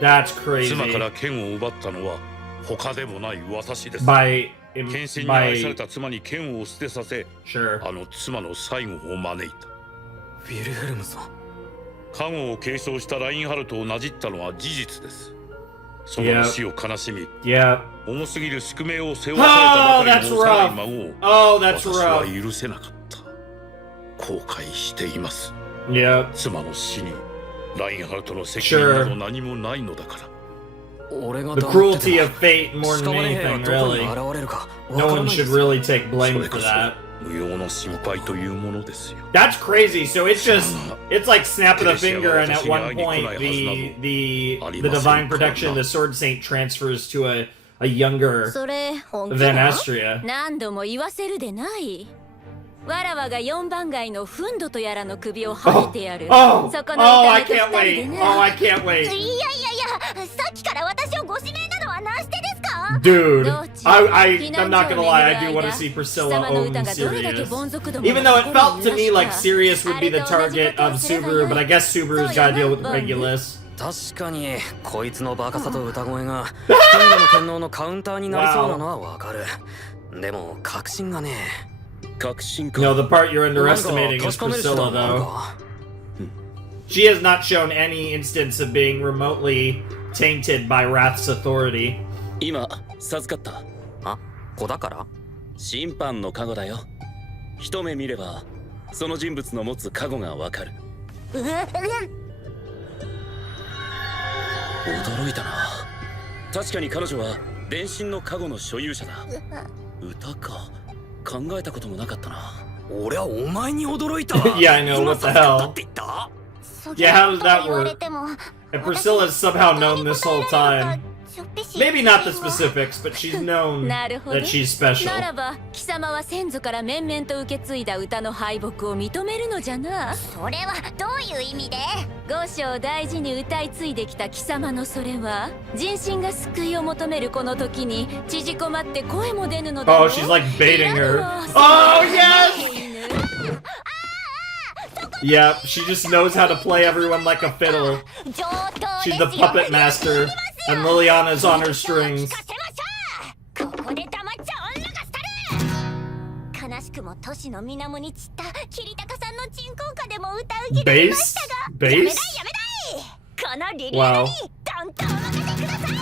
た。 that's crazy. 妻から剣を奪ったのは他でもない私です。 By 剣士に愛され by た妻に剣を捨てさせ、 sure. あの妻の最後を招いた。ウィルヘルムさん。加護を継承したラインハルトをなじったのは事実です。その死を悲しみ、 Yeah. 重すぎる宿命を背負わされたばかりの幼い孫を、私は許せなかった。後悔しています。Yeah. 妻の死にラインハルトの責任など何もないのだから。The cruelty of fate more than anything, really. No one should really take blame for that. 無用の心配というものですよ。 That's crazy. So it's just, it's like snapping a finger, and at one point, the divine protection, the sword saint transfers to a younger それ本気 Van な Astria. 何度も言わせるでない。わらわが4番街のフンドとやらの首をはねてやる。 Oh, そこ oh, の I 歌 can't の二 wait. 人で Oh, な。 I can't wait. いやさっきから私をご指名なのは何してですか？ Dude, I'm not gonna lie, I do want to see Priscilla own Sirius. Even though it felt to me like Sirius would be the target of Subaru, but I guess Subaru's gotta deal with Regulus. 確かにこいつのバカさと歌声が天下の天皇のカウンターになりそうなのはわかる。でも確信がねえ。確信か。 No, the part you're underestimating is Priscilla, though. She has not shown any instance of being remotely tainted by Wrath's authority. 今授かった。あ、子だから？審判の加護だよ。一目見ればその人物の持つ加護がわかる。驚いたな。確かに彼女は伝心の加護の所有者だ。歌か。考えたこともなかったな。俺はお前に驚いた。Yeah, I know, what the hell? Yeah, how does that work? And Priscilla's somehow known this whole time. Maybe not the specifics, but she's known that she's special. ならば貴様は先祖から面々と受け継いだ歌の敗北を認めるのじゃな。それはどういう意味で？五章を大事に歌い継いできた貴様のそれは人心が救いを求めるこの時に縮こまって声も出ぬのだろう。 Oh, she's like baiting her. Oh, yes! Yeah, she just knows how to play everyone like a fiddle. She's the puppet master, and Liliana's on her strings. ここで黙っちゃ女が廃る。悲しくも都市の水面に散った桐高さんの鎮魂歌でも歌う気でいましたが、やめだいやめだい。このリリアナにどんとお任せください。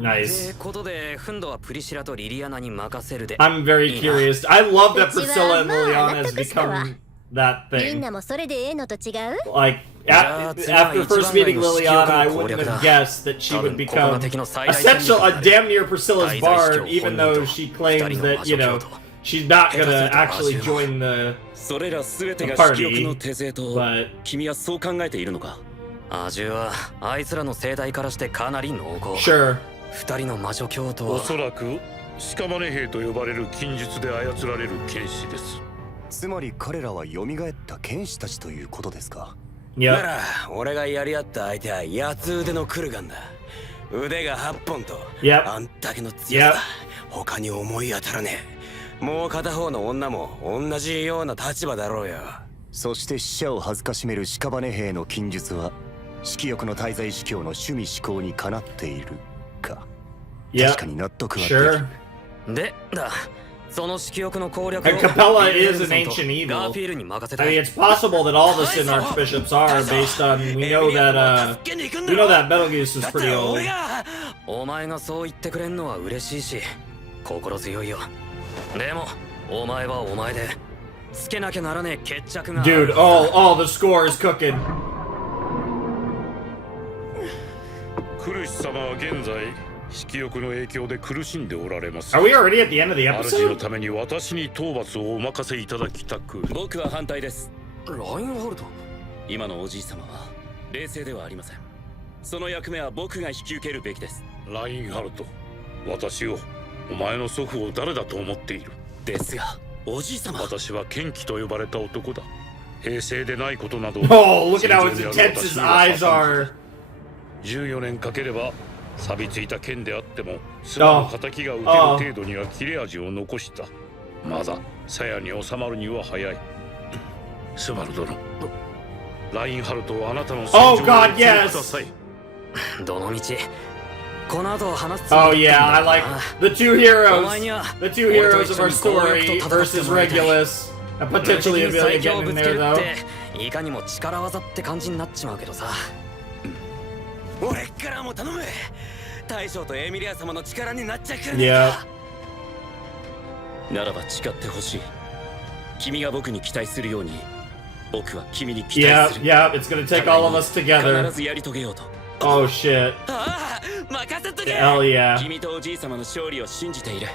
Nice. ことでフンドはプリシラとリリアナに任せるで。 I'm very curious. I love that Priscilla and Liliana has become that みん thing. なもそれでええのと違う？ Like, after first meeting Liliana, I wouldn't have guessed that she would become essential, a damn near Priscilla's bard, even though she claims that, you know, she's not gonna actually join the それら全てが色欲の手勢と、君はそう考えているのか？味はあいつらの生態からしてかなり濃厚。Sure. 二人の魔女教徒はおそらく屍兵と呼ばれる禁術で操られる剣士です。つまり彼らは蘇った剣士たちということですか？なら俺がやり合った相手は八つ腕のクルガンだ。腕が8本と、あんだけの強さ、他に思い当たらねえ。もう片方の女も同じような立場だろうよ。そして死者を恥ずかしめる屍兵の禁術は色欲の滞在司教の趣味思考にかなっているか。確かに納得はできる。でだ。その色欲の攻略を And Capella is an ancient evil. I mean, it's possible that all the Sin Archbishops are, based on we know that Betelgeuse is pretty old. お前がそう言ってくれんのは嬉しいし、心強いよ。でもお前はお前でつけなきゃならねえ決着が。Dude, the score is cooking. クルシ様は現在色欲の影響で苦しんでおられます。 Are we already at the end of the 主の episode? ために私に討伐をお任せいただきたく。僕は反対です。ラインハルト。今のおじい様は冷静ではありません。その役目は僕が引き受けるべきです。ラインハルト、私を、お前の祖父を誰だと思っている？ですが、おじい様。私は剣気と呼ばれた男だ。平成でないことなど。Oh, look at how intense his eyes are. 14年かければ。錆びついた剣であっても妻の敵が受ける程度には切れ味を残した。まだ鞘に収まるには早い。スバル殿、ラインハルトをあなたの戦場に連れてください。どの道この後話す。 Oh yeah, I like the two heroes of our story versus Regulus. And potentially a villain again in there though. いかにも力技って感じになっちまうけどさ。俺からも頼む。大将とエミリア様の力になっちゃくる Yeah. ならば誓ってほしい。君が僕に期待するように、僕は君に期 Yeah, 待する。 yeah, it's gonna take all of us 必 together. ずやり遂げようと。 Oh shit. ああ、任せとけ Hell yeah. 君とおじい様の勝利を信じている。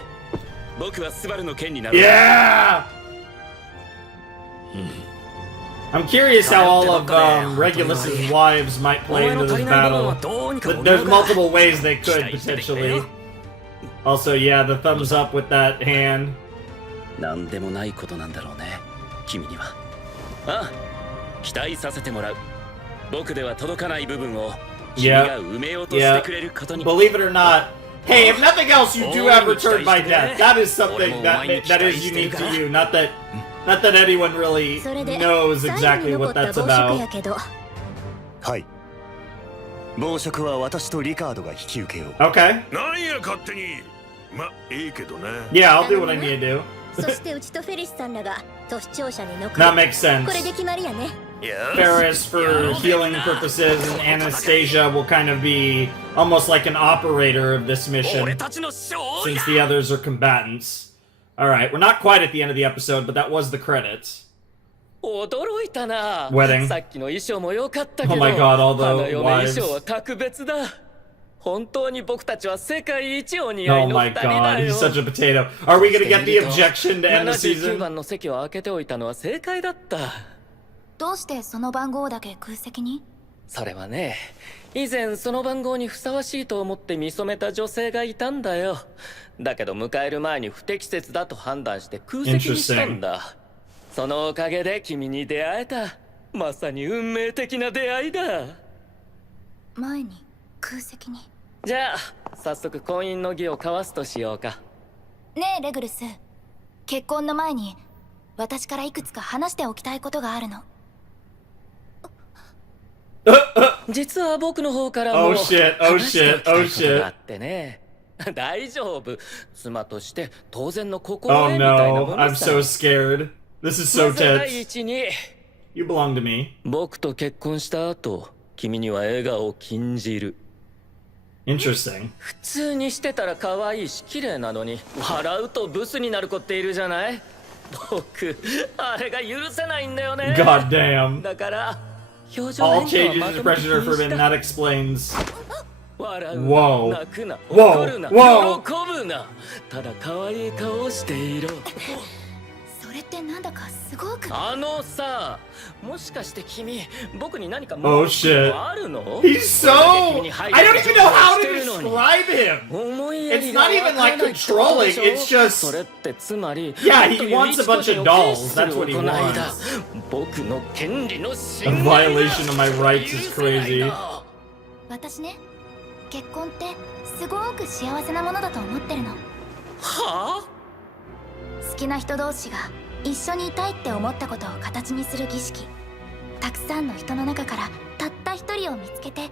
僕はスバルの剣になる。 Yeah! I'm curious how all of Regulus's wives might play into this battle. There's multiple ways they could potentially. Also, yeah, the thumbs up with that hand. なんでもないことなんだろうね、君には。ああ、期待させてもらう。僕では届かない部分を君が埋めようとしてくれることに。 Believe it or not, hey, if nothing else, you do have returned by death. That is something that is unique to you. Not that anyone really knows exactly what that's about. はい。暴食は私とリカードが引き受けよう。 Okay. なんや勝手に。ま、いいけどね。 Yeah, I'll do what I need to do. そしてうちとフェリスさんらが都市庁舎に残る。 That makes sense. これで決まりやね。Ferris for healing purposes, and Anastasia will kind of be almost like an operator of this mission, since the others are combatants. Alright, we're not quite at the end of the episode, but that was the credits. 驚いたな。 Wedding. さっきの衣装も良かったけど、 Oh my god, all the 花嫁衣 wives. 装は格別だ。本当に僕たちは世界一お似合い Oh の my 二人だ god, よ。 he's such a potato. Are we gonna get the objection to end the 79 season? 番の席を空けておいたのは正解だった。どうしてその番号だけ空席に？それはね、以前その番号にふさわしいと思って見初めた女性がいたんだよ。だけど迎える前に不適切だと判断して空席にしたんだ。そのおかげで君に出会えた。まさに運命的な出会いだ。前に空席に。じゃあ早速婚姻の儀を交わすとしようか。ねえレグルス、結婚の前に私からいくつか話しておきたいことがあるの。実は僕の方からも Oh shit, oh 話してお shit, きた oh いことがあ shit. ってね。大丈夫。妻として当然の心 Oh 得みたいな no, も I'm のさ。 so scared. This is so まず第 tense. 一に、 You belong to me. 僕と結婚した後、君には笑顔を禁じる。 Interesting. 普通にしてたら可愛いし綺麗なのに、笑うとブスになる子っているじゃない？僕、あれが許せないんだよね。 God damn. だから、表情 All 変化 changes をま in とめて expression are 気にし forbidden. た。 That explains. 笑う Whoa. な、泣くな、 Whoa. 怒るな、 Whoa. 喜ぶな。ただ可愛い顔をしていろ。それってなんだかすごく。あのさ、もしかして君、僕に何か Oh 文句 shit. あるの？ He's so. I don't even know how to describe him. 思いや It's りが not even わから like ないってこと controlling. でしょ？ It's just. それってつまり、 Yeah, he 本当に wants a bunch of dolls. That's what he 行いだ wants. 僕の権利の A 侵害だ。 violation of my rights is crazy. 私ね、結婚ってすごく幸せなものだと思ってるの。はあ？好きな人同士が一緒にいたいって思ったことを形にする儀式。たくさんの人の中からたった一人を見つけて、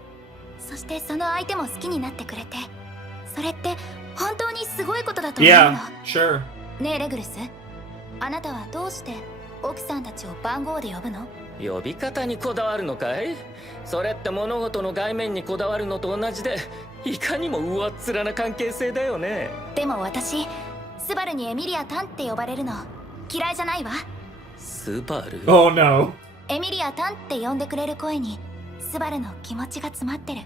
そしてその相手も好きになってくれて、それって本当にすごいことだと思うの。 Yeah, sure. ねえレグルス、あなたはどうして奥さんたちを番号で呼ぶの？呼び方にこだわるのかい？それって物事の外面にこだわるのと同じで、いかにも上っ面な関係性だよね。でも私、スバルにエミリア・タンって呼ばれるの嫌いじゃないわ。スバル？ Oh no. エミリア・タンって呼んでくれる声にスバルの気持ちが詰まってる。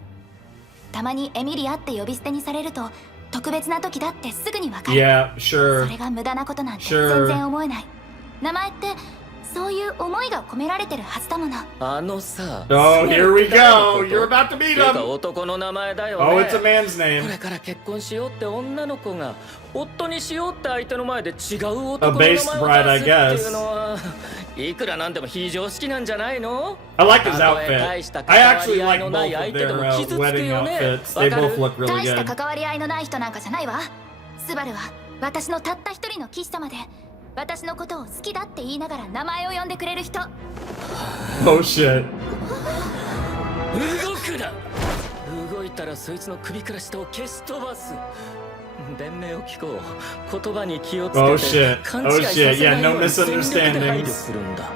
たまにエミリアって呼び捨てにされると特別な時だってすぐにわかる。 Yeah, sure. それが無駄なことなんて Sure. 全然思えない。名前ってそういう思いが込められてるはずだもの。あのさ。 Oh, here we go. You're about to meet てか him. 男の名前だよね。 Oh, it's a man's こ name. れから結婚しようって女の子が夫にしようって相手の前で違う A 男の名 based 前を bride, 出 I すっていう guess. のはいくらなんでも非常識なんじゃないの？ I like his たとえ outfit. 大した I 関わ actually り合い like のない both 相 of 手で their も傷つく wedding よね。 outfits. わ They かる？ both look really 大した good. 関わり合いのない人なんかじゃないわ。スバルは私のたった一人の騎士様で、私のことを好きだって言いながら名前を呼んでくれる人。 Oh shit. 動くな。動いたらそいつの首から下を消し飛ばす。弁明を聞こう。言葉に気をつ Oh けて shit. 勘 Oh 違いさせ shit. ない Yeah, よ no うに全力で配慮 misunderstandings. するんだ。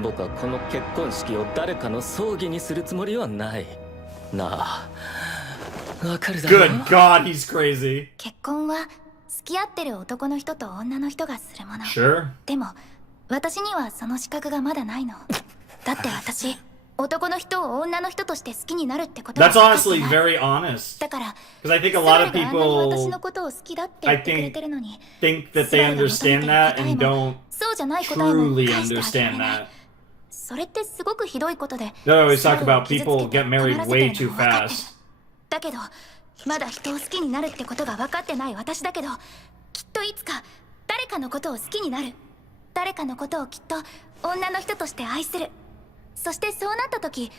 僕はこの結婚式を誰かの葬儀にするつもりはない。なあ、Good God, he's crazy. 結婚は付き合ってる男の人と女の人がするもの。Sure. でも私にはその資格がまだないの。だって私男の人を女の人として好きになるってことは That's honestly very honest. だから Because I think a lot of 私 people のことを好きだって言ってくれてるのに think that they understand that and don't そうじゃない答えも truly 返してあげら understand れない。 that. それってすごくひどいことで They always talk about people get married way too fast. だけどまだ人を好きになるってことが分かってない私だけどきっといつか誰かのことを好きになる。誰かのことをきっと女の人として愛する。そしてそうなった時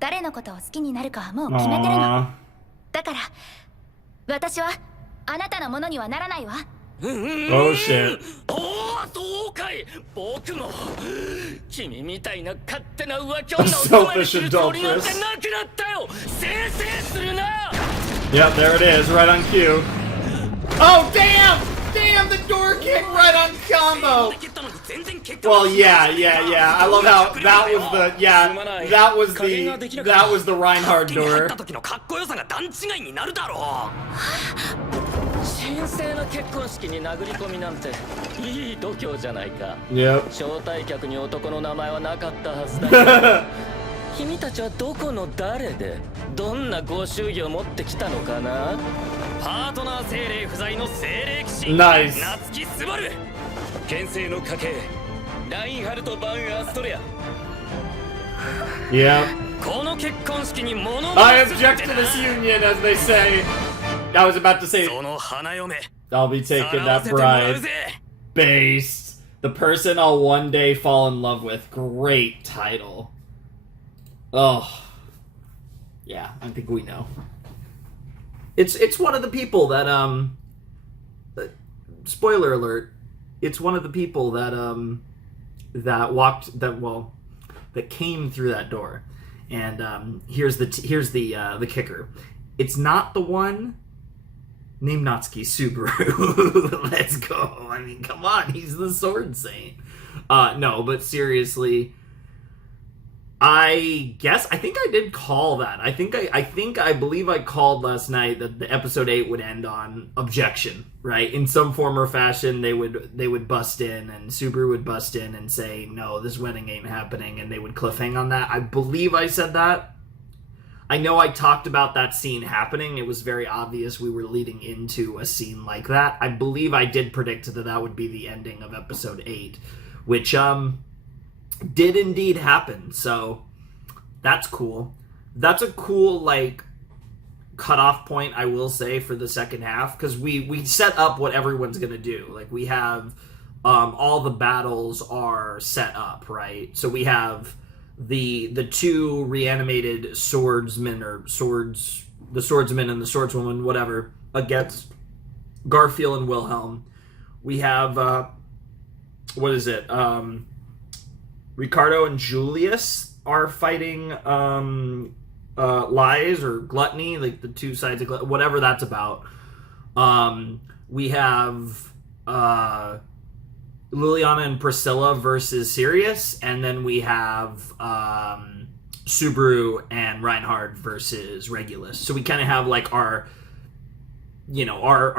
誰のことを好きになるかはもう決めてるの。だから私はあなたのものにはならないわ。Oh shit. おお、そうかい。僕も君みたいな勝手な浮気女を妻にするつもりなんてなくなったよ。せいせいするな。 Yep, there it is, right on cue. Oh damn! Damn, the door kick right on combo. Well, yeah. I love how that was the Reinhardt door. 神聖な結婚式に殴り込みなんていい度胸じゃないか。 Yep. 招待客に男の名前はなかったはずだけど君たちはどこの誰でどんなご祝儀を持ってきたのかな。パートナー精霊不在の精霊騎士 Nice. 夏木すばる牽制の家系ラインハルト・バン・アストレア。 Yep. この結婚式に物申 I object to this union, as they say. I was about to say, その花嫁 I'll be taking that bride. Based. The person I'll one day fall in love with. Great title. Oh. Yeah, I think we know. It's one of the people that, spoiler alert, it's one of the people that, that came through that door. And, here's the kicker. It's not the one named Natsuki Subaru. Let's go. I mean, come on. He's the sword saint. No, but seriously, I think I did call that. I believe I called last night that the episode 8 would end on objection, right? In some form or fashion, they would bust in and Subaru would bust in and say, no, this wedding ain't happening, and they would cliffhang on that. I believe I said that. I know I talked about that scene happening. It was very obvious we were leading into a scene like that. I believe I did predict that would be the ending of episode 8, which did indeed happen. So that's cool. That's a cool like cutoff point, I will say, for the second half, because we set up what everyone's gonna do. Like we have all the battles are set up, right? So we have the two reanimated swordsmen the swordsman and the swordswoman, whatever, against Garfield and Wilhelm. We have Ricardo and Julius are fighting lies or gluttony, like the two sides of gluttony, whatever that's about. We have Liliana and Priscilla versus Sirius, and then we have Subaru and Reinhardt versus Regulus. So we kind of have like our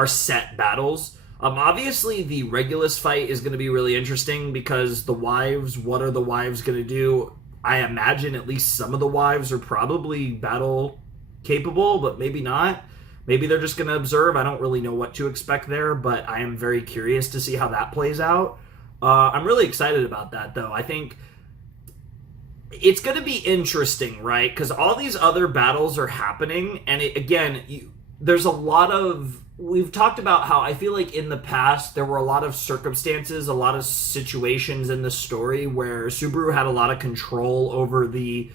set battles. Obviously the Regulus fight is going to be really interesting because the wives, what are the wives going to do? I imagine at least some of the wives are probably battle capable, but maybe not. Maybe they're just going to observe. I don't really know what to expect there, but I am very curious to see how that plays out. I'm really excited about that, though. I think it's going to be interesting, right? Because all these other battles are happening, and there's a lot of... We've talked about how I feel like in the past there were a lot of circumstances, a lot of situations in the story where Subaru had a lot of control over the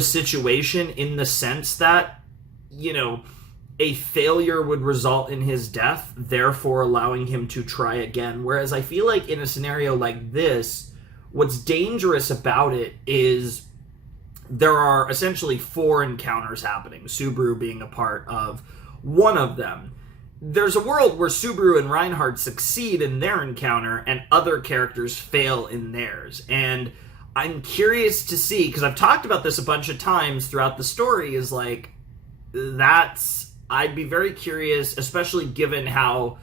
situation, in the sense that, a failure would result in his death, therefore allowing him to try again. Whereas I feel like in a scenario like this, what's dangerous about it is there are essentially 4 encounters happening, Subaru being a part of one of them. There's a world where Subaru and Reinhardt succeed in their encounter and other characters fail in theirs. And I'm curious to see, because I've talked about this a bunch of times throughout the story, is like, I'd be very curious, especially given how,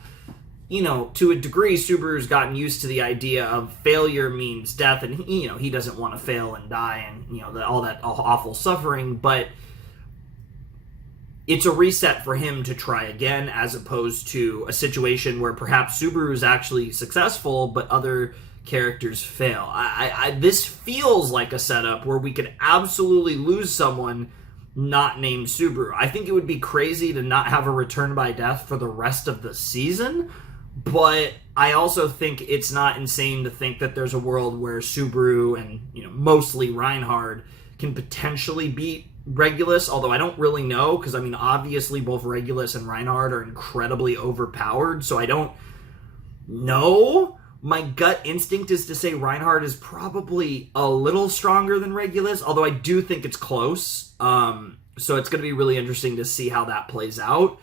to a degree, Subaru's gotten used to the idea of failure means death, and he doesn't want to fail and die, and all that awful suffering, but it's a reset for him to try again, as opposed to a situation where perhaps Subaru is actually successful, but other characters fail. This feels like a setup where we could absolutely lose someone not named Subaru. I think it would be crazy to not have a return by death for the rest of the season, but I also think it's not insane to think that there's a world where Subaru and mostly Reinhard can potentially beat Regulus, although I don't really know, because obviously both Regulus and Reinhard are incredibly overpowered, so I don't know. My gut instinct is to say Reinhard is probably a little stronger than Regulus, although I do think it's close. So it's going to be really interesting to see how that plays out.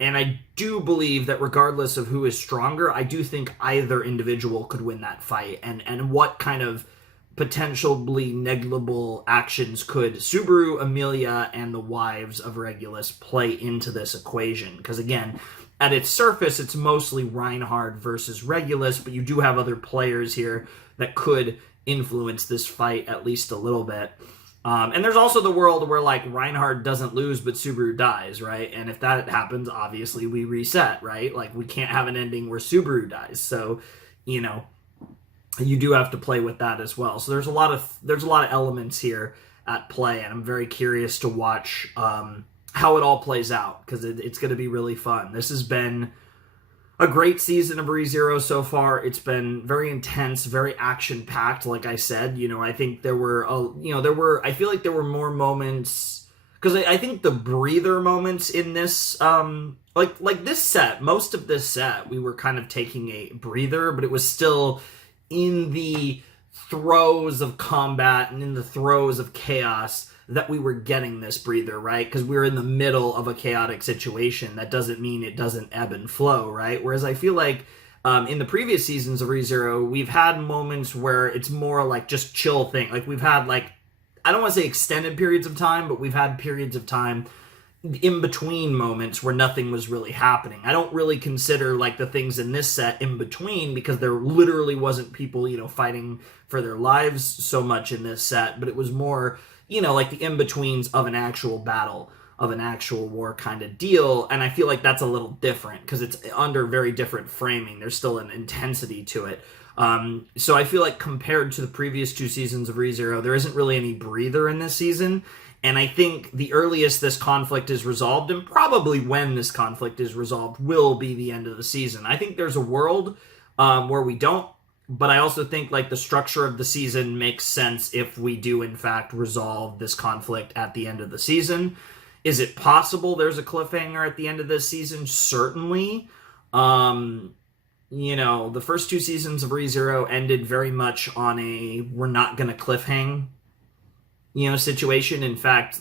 And I do believe that regardless of who is stronger, I do think either individual could win that fight. And what kind of potentially negligible actions could Subaru, Amelia, and the wives of Regulus play into this equation? Because again, at its surface, it's mostly Reinhard versus Regulus, but you do have other players here that could influence this fight at least a little bit. And there's also the world where, Reinhard doesn't lose, but Subaru dies, right? And if that happens, obviously we reset, right? We can't have an ending where Subaru dies. So, you do have to play with that as well. So there's a lot of elements here at play, and I'm very curious to watch how it all plays out, because it's going to be really fun. This has been a great season of ReZero so far. It's been very intense, very action-packed, like I said. I think there were, I feel like there were more moments, because I think the breather moments in this, like this set, most of this set, we were kind of taking a breather, but it was still in the throes of combat and in the throes of chaos that we were getting this breather, right? Because we were in the middle of a chaotic situation. That doesn't mean it doesn't ebb and flow, right? Whereas I feel like in the previous seasons of ReZero, we've had moments where it's more like just chill thing. We've had I don't want to say extended periods of time, but we've had periods of time in between moments where nothing was really happening. I don't really consider the things in this set in between, because there literally wasn't people, fighting for their lives so much in this set, but it was more the in-betweens of an actual battle, of an actual war kind of deal. And I feel like that's a little different, because it's under very different framing. There's still an intensity to it. So I feel like compared to the previous two seasons of ReZero, there isn't really any breather in this season. And I think the earliest this conflict is resolved, and probably when this conflict is resolved, will be the end of the season. I think there's a world where we don't, but I also think the structure of the season makes sense if we do in fact resolve this conflict at the end of the season. Is it possible there's a cliffhanger at the end of this season? Certainly. The first two seasons of ReZero ended very much on a we're not gonna cliffhang situation. In fact,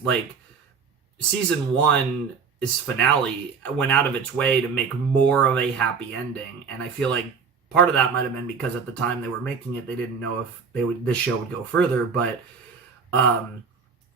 season 1's finale went out of its way to make more of a happy ending, and I feel like part of that might have been because at the time they were making it, they didn't know if this show would go further, but and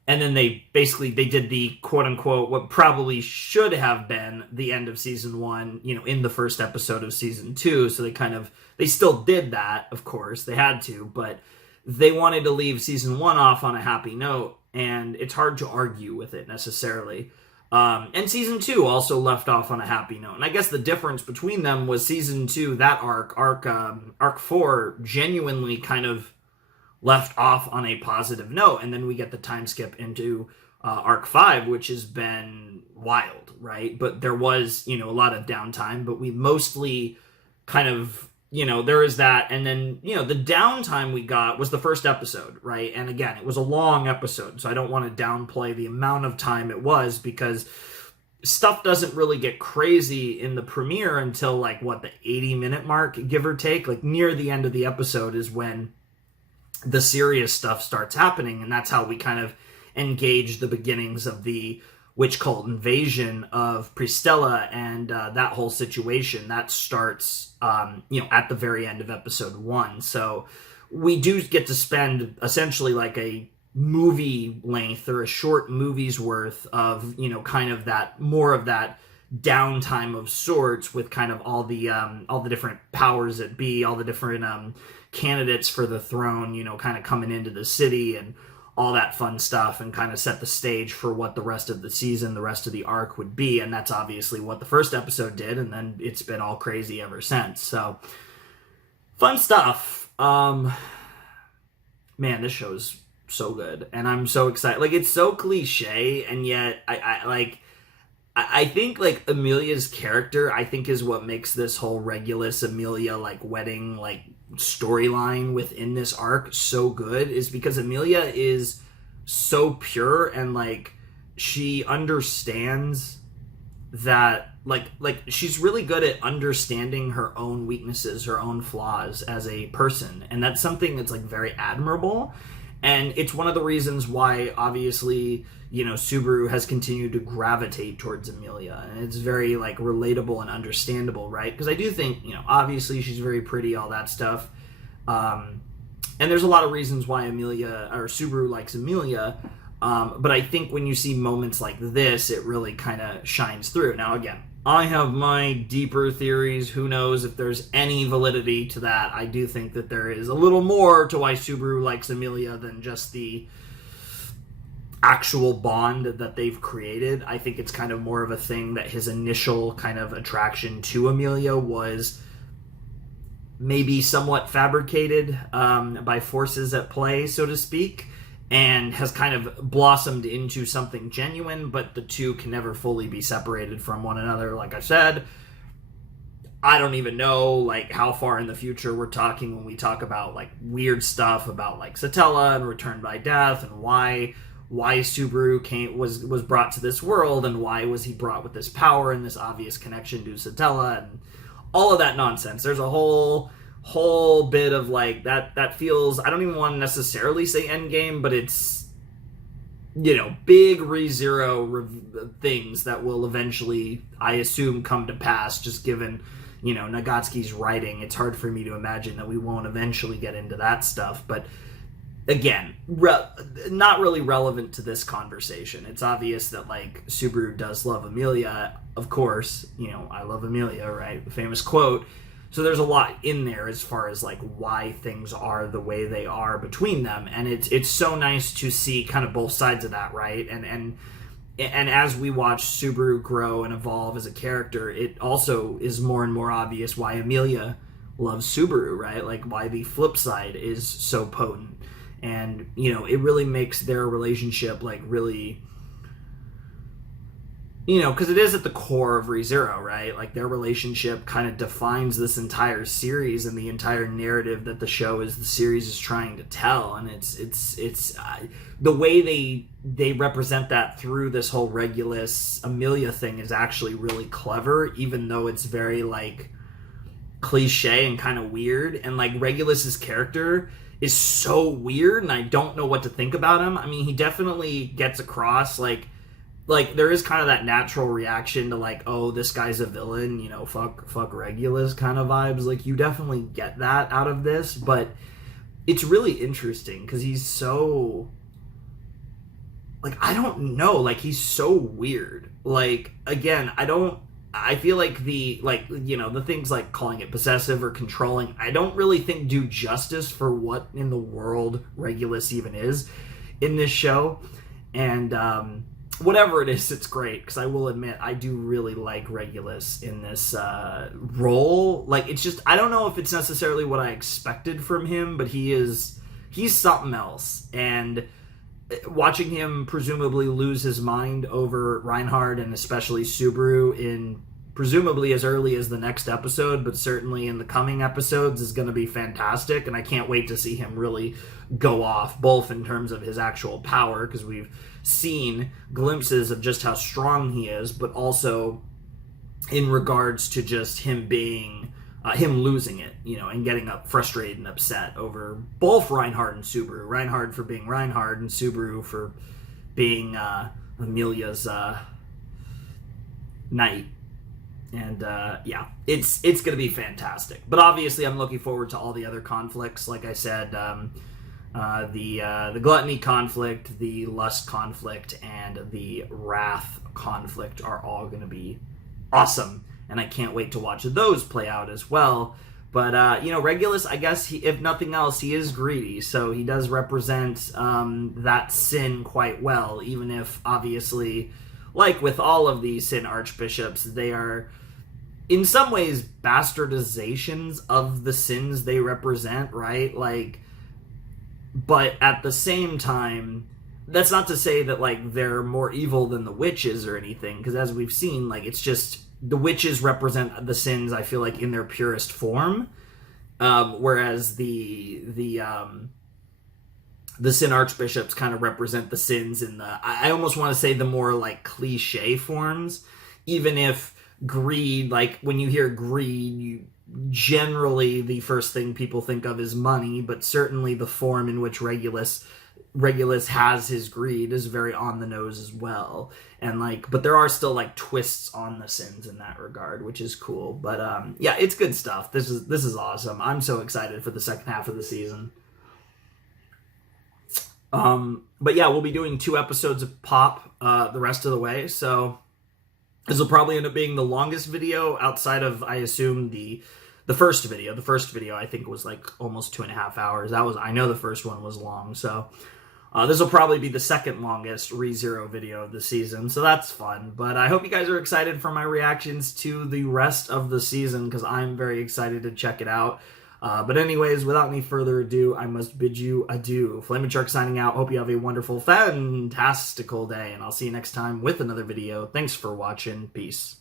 then they did the quote-unquote what probably should have been the end of season 1, in the first episode of season 2, so they still did that, of course, they had to, but they wanted to leave season 1 off on a happy note, and it's hard to argue with it necessarily. And season 2 also left off on a happy note. And I guess the difference between them was season 2, that arc 4, genuinely kind of left off on a positive note. And then we get the time skip into arc 5, which has been wild, right? But there was, a lot of downtime, but we mostly kind of, there is that. And then, the downtime we got was the first episode, right? And again, it was a long episode, so I don't want to downplay the amount of time it was, because stuff doesn't really get crazy in the premiere until the 80-minute mark, give or take. Near the end of the episode is when the serious stuff starts happening, and that's how we kind of engage the beginnings of the witch cult invasion of Pristella and that whole situation. That starts at the very end of episode 1. So we do get to spend essentially movie length or a short movie's worth of, you know, kind of that, more of that downtime of sorts with kind of all the different powers that be, all the different candidates for the throne, you know, kind of coming into the city and all that fun stuff, and kind of set the stage for what the rest of the season, the rest of the arc would be. And that's obviously what the first episode did, and then it's been all crazy ever since. So fun stuff. Man, this show's so good, and I'm so excited. Like, it's so cliche, and yet I think like Amelia's character, I think, is what makes this whole Regulus Amelia like wedding like storyline within this arc so good, is because Amelia is so pure, and like she understands that like she's really good at understanding her own weaknesses, her own flaws as a person, and that's something that's like very admirable. And it's one of the reasons why, obviously, you know, Subaru has continued to gravitate towards Amelia. And it's very, like, relatable and understandable, right? Because I do think, you know, obviously she's very pretty, all that stuff. And there's a lot of reasons why Subaru likes Amelia. But I think when you see moments like this, it really kind of shines through. Now, again, I have my deeper theories. Who knows if there's any validity to that. I do think that there is a little more to why Subaru likes Amelia than just the actual bond that they've created. I think it's kind of more of a thing that his initial kind of attraction to Amelia was maybe somewhat fabricated by forces at play, so to speak, and has kind of blossomed into something genuine, but the two can never fully be separated from one another. Like I said, I don't even know like how far in the future we're talking when we talk about like weird stuff about like Satella and Return by Death, and why Subaru was brought to this world, and why was he brought with this power and this obvious connection to Satella, and all of that nonsense. There's a whole bit of like that feels, I don't even want to necessarily say endgame, but it's, you know, big ReZero things that will eventually, I assume, come to pass, just given, you know, Nagatsuki's writing. It's hard for me to imagine that we won't eventually get into that stuff, but again, not really relevant to this conversation. It's obvious that like Subaru does love Amelia, of course, you know, I love Amelia, right? The famous quote. So there's a lot in there as far as like why things are the way they are between them, and it's so nice to see kind of both sides of that, right? And as we watch Subaru grow and evolve as a character, it also is more and more obvious why Amelia loves Subaru, right? Like why the flip side is so potent, and you know, it really makes their relationship like really, you know, because it is at the core of ReZero, right? Like their relationship kind of defines this entire series and the entire narrative that the series is trying to tell, and it's the way they represent that through this whole Regulus Amelia thing is actually really clever, even though it's very like cliche and kind of weird. And like Regulus's character is so weird, and I don't know what to think about him. I mean, he definitely gets across like there is kind of that natural reaction to like, oh, this guy's a villain, you know, fuck Regulus kind of vibes. Like you definitely get that out of this, but it's really interesting because he's so like, I don't know, like he's so weird. Like again, I feel like the like, you know, the things like calling it possessive or controlling, I don't really think do justice for what in the world Regulus even is in this show. And whatever it is, it's great, because I will admit I do really like Regulus in this role. Like it's just, I don't know if it's necessarily what I expected from him, but he's something else. And watching him presumably lose his mind over Reinhard and especially Subaru in presumably as early as the next episode, but certainly in the coming episodes, is going to be fantastic. And I can't wait to see him really go off, both in terms of his actual power, because we've seen glimpses of just how strong he is, but also in regards to just him being him losing it, you know, and getting frustrated and upset over both Reinhard and Subaru. Reinhard for being Reinhard, and Subaru for being Amelia's knight. And yeah, it's going to be fantastic. But obviously, I'm looking forward to all the other conflicts. Like I said, The gluttony conflict, the lust conflict, and the wrath conflict are all going to be awesome, and I can't wait to watch those play out as well. But, Regulus, I guess, if nothing else, he is greedy, so he does represent that sin quite well, even if, obviously, like with all of these sin archbishops, they are, in some ways, bastardizations of the sins they represent, right? Like, but at the same time, that's not to say that, like, they're more evil than the witches or anything, because as we've seen, like, it's just the witches represent the sins, I feel like, in their purest form, whereas the sin archbishops kind of represent the sins in the, I almost want to say, the more, like, cliche forms, even if greed, like, when you hear greed, generally the first thing people think of is money, but certainly the form in which Regulus has his greed is very on the nose as well. And like, but there are still like twists on the sins in that regard, which is cool. But yeah, it's good stuff. This is awesome. I'm so excited for the second half of the season. But yeah, we'll be doing 2 episodes of Pop the rest of the way. So this will probably end up being the longest video outside of, I assume, the first video. The first video I think was like almost 2.5 hours. I know the first one was long, so this will probably be the second longest ReZero video of the season, so that's fun. But I hope you guys are excited for my reactions to the rest of the season, because I'm very excited to check it out. But anyways, without any further ado, I must bid you adieu. Flamin' Shark signing out. Hope you have a wonderful, fantastical day, and I'll see you next time with another video. Thanks for watching. Peace.